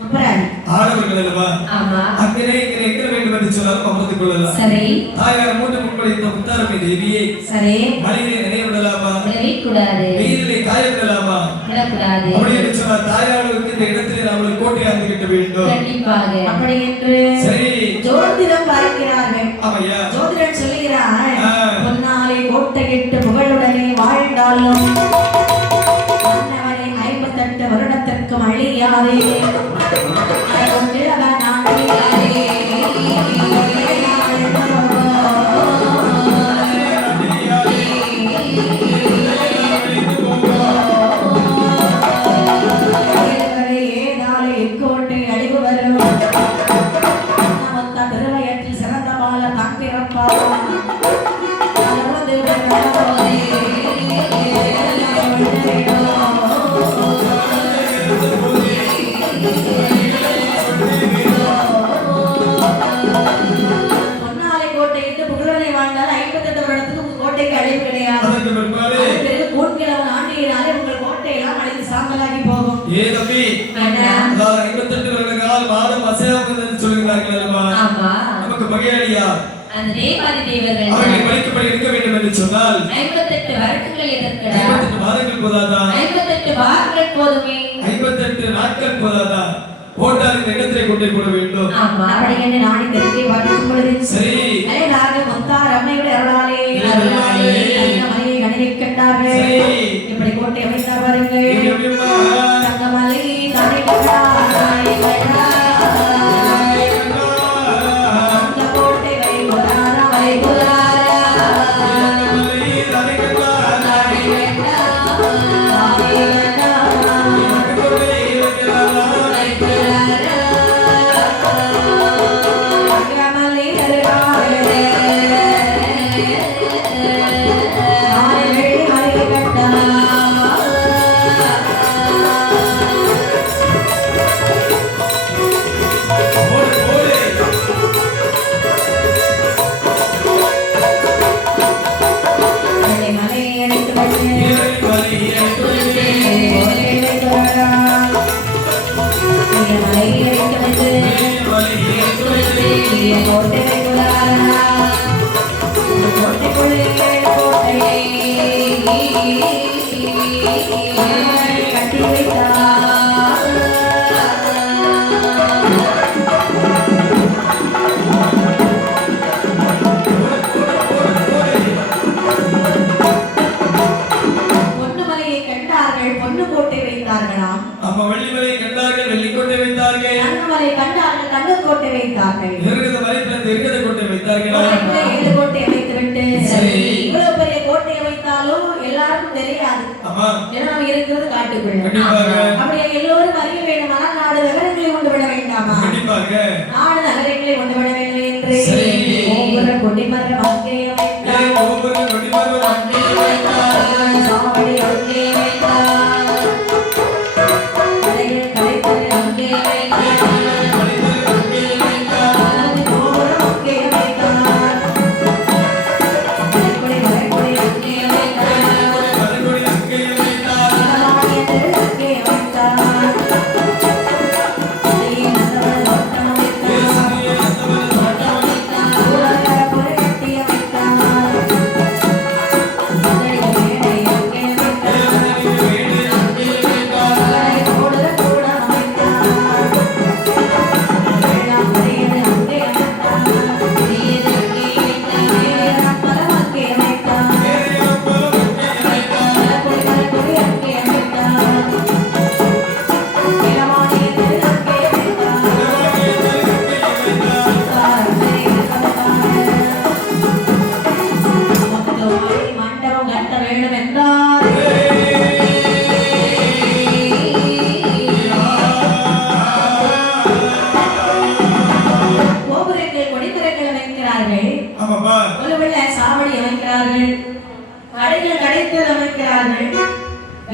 முப்பராதி ஆடவர்கள் அல்லவா? ஆமா. அங்கே எங்க வேண்டும் என்று சொன்னாலும் அமர்ந்து கொள்ளலாம். சரி. தாயார் மூன்று முன்படைத்த முத்தாரம்மை தேவியை சரி, மழையிலே நினைய விடலாமா? விடக்கூடாது. வெயிலிலே காய விடலாமா? விடக்கூடாது. அப்படி என்று சொன்னால் தாயாருக்கு இந்த இடத்திலே நாமளுக்கு கோட்டை ஆழ்ந்துகிட்ட வேண்டும். கண்டிப்பாக. அப்படி என்று சரி, ஜோதிடம் பார்க்கிறார்கள். ஆமையா. ஜோதிடன் சொல்லுகிறார், பொன்னாலே கோட்டையிட்டு புகழுடனே வாழ்ந்தாலும் மன்னவனை 58 வருடத்திற்கு அழியாதே. நமக்கு பகையாளியா அந்த தேவாதி தேவர்கள் அவர்களை பழிக்கப்படி இருக்க வேண்டும் என்று சொன்னால் 58 வருடங்கள் எதற்கடா? 58 மாதங்கள் போதாதா? 58 வாரங்கள் போதுமே. 58 நாட்கள் போதாதா? போட்டால் இந்த இடத்திலே கொண்டே போட வேண்டும். ஆமா. அப்படி என்று நாடி தெரிஞ்சு பார்க்கும் பொழுது சரி, அழகாக முத்தாரம்மையுடைய அருளாலே மலையை கணிக்கின்றார்கள். இப்படி கோட்டை அமைத்தார் பாருங்கள். தங்கமலை தானே கோட்டை கட்டி வைத்தார். பொன்னுமலையை கண்டார்கள், பொன்னு கோட்டை வைத்தார்களாம். ஆமா, வெள்ளிமலையை கண்டார்கள், வெள்ளிக்கோட்டை வைத்தார்கள். தங்கமலை கண்டார்கள், தங்க கோட்டை வைத்தார்கள். இருக்கிற மலைப்பிறந்து இருக்கிற கோட்டை வைத்தார்கள். கோட்டைக்குள்ளே 7 கோட்டை வைத்துவிட்டு சரி. இவ்வளவு பெரிய கோட்டையை வைத்தாலும் எல்லாருக்கும் தெரியாது. ஆமா, ஏன்னா நம்ம இருக்கிறது காட்டுக்குள்ள. கண்டிப்பாக. அப்படி எல்லோரும் அறிய வேண்டுமானால் நாடு நகரங்களை கொண்டு விட வேண்டாமா? கண்டிப்பாக. நாடு நகரங்களை கொண்டு விட வேண்டும் என்று சரி. ஒவ்வொரு கொடிமர மங்கை ஏய், ஒவ்வொரு நொடிமரம் அங்கே வைத்தார். சாவடி அங்கே வைத்தார். கலைகள் கலைத்தல் அங்கே வைத்தார். மனிதர் அங்கே வைத்தார். கோபுரம் அங்கே வைத்தார். மலைக்குடி மலைக்குடி அங்கே வைத்தார். மலைக்குடி அங்கே வைத்தார். இளமானியர்கள் அங்கே வைத்தார். அதையே நல்லவர் தோட்டம் வைத்தார். தேசமே அந்தவர் தோட்டம் வைத்தார். ஊரகர புரை கட்டி வைத்தார். மதுரை மேடை அங்கே வைத்தார். தேசமே வீடு அங்கே வைத்தார். மகளை போடுற கூட வைத்தார். வெள்ளம் பெரியது அங்கே வைத்தார். பெரியது அங்கே வைத்தார். வேலையான் பலம் அங்கே வைத்தார். நேரியம் போல அங்கே வைத்தார். மலக்குடி மலக்குடி அங்கே வைத்தார். இளமானியர்கள் அங்கே வைத்தார். தேசமே அங்கே வைத்தார். மண்டபம் கட்ட வேண்டும் என்றார். கோபுரங்கள் கொடிமரங்கள் அமைக்கிறார்கள். ஆமாப்பா, ஒருவேளை சாவடி அமைக்கிறார்கள். கடைகள் கடைத்தல் அமைக்கிறார்கள்.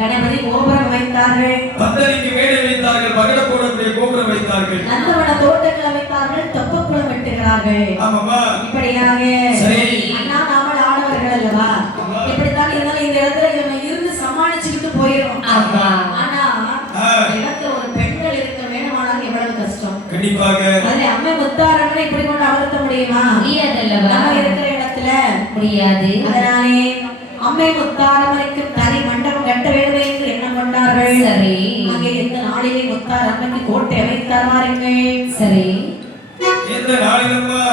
கணபதி கோபுரம் அமைத்தார்கள். பந்தரிக்கு மேடை வைத்தார்கள், பகட போடக்கூடிய கோபுரம் வைத்தார்கள். நந்தவன தோட்டங்கள் அமைத்தார்கள். தொப்பக்குளம் வெட்டுகிறார்கள். ஆமாப்பா, இப்படியாக சரி. அண்ணா நாமல் ஆடவர்கள் அல்லவா? இப்படித்தான் இருந்தாலும் இந்த இடத்துல நம்ம இருந்து சமாளிச்சுக்கிட்டு போயிடும். ஆமா. ஆனா ஆ. இந்த இடத்துல ஒரு பெண்கள் இருக்க வேணுமானால் எவ்வளவு கஷ்டம். கண்டிப்பாக. அதுல அம்மை முத்தாரங்களை இப்படி கொண்டு அமர்த்த முடியுமா? முடியாதல்லவா? நம்ம இருக்கிற இடத்துல முடியாது. அதனாலே அம்மை முத்தாரம்மனுக்கு தனி மண்டபம் கட்ட வேண்டும் என்று எண்ணம் கொண்டார்கள். சரி. அங்கே எந்த நாளிலே முத்தாரம்மனுக்கு கோட்டை அமைத்தார்கள். சரி. இந்த நாளிலம்மா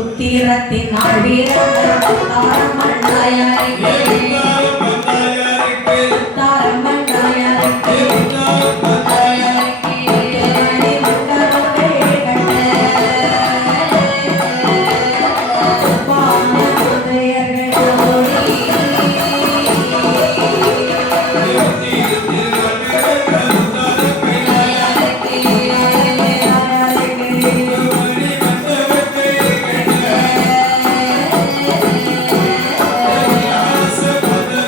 உத்திரத்தின் நாள் வீரர்கள் முத்தாரம்மன் தாயாருக்கு. எல்லாரும் வந்தாயாருக்கு. முத்தாரம்மன் தாயாருக்கு. எல்லாரும் வந்தாயாருக்கு. முத்தாரம்மனை முத்தாரம்மனை கட்ட. பான புதையர்கள் ஓடி. தேவதி திருவள்ளுவர் கருத்தாரும் கைலாயாருக்கு. திருவடி வந்தவர்க்கு கண்ட. ஆசை வந்த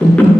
ஆ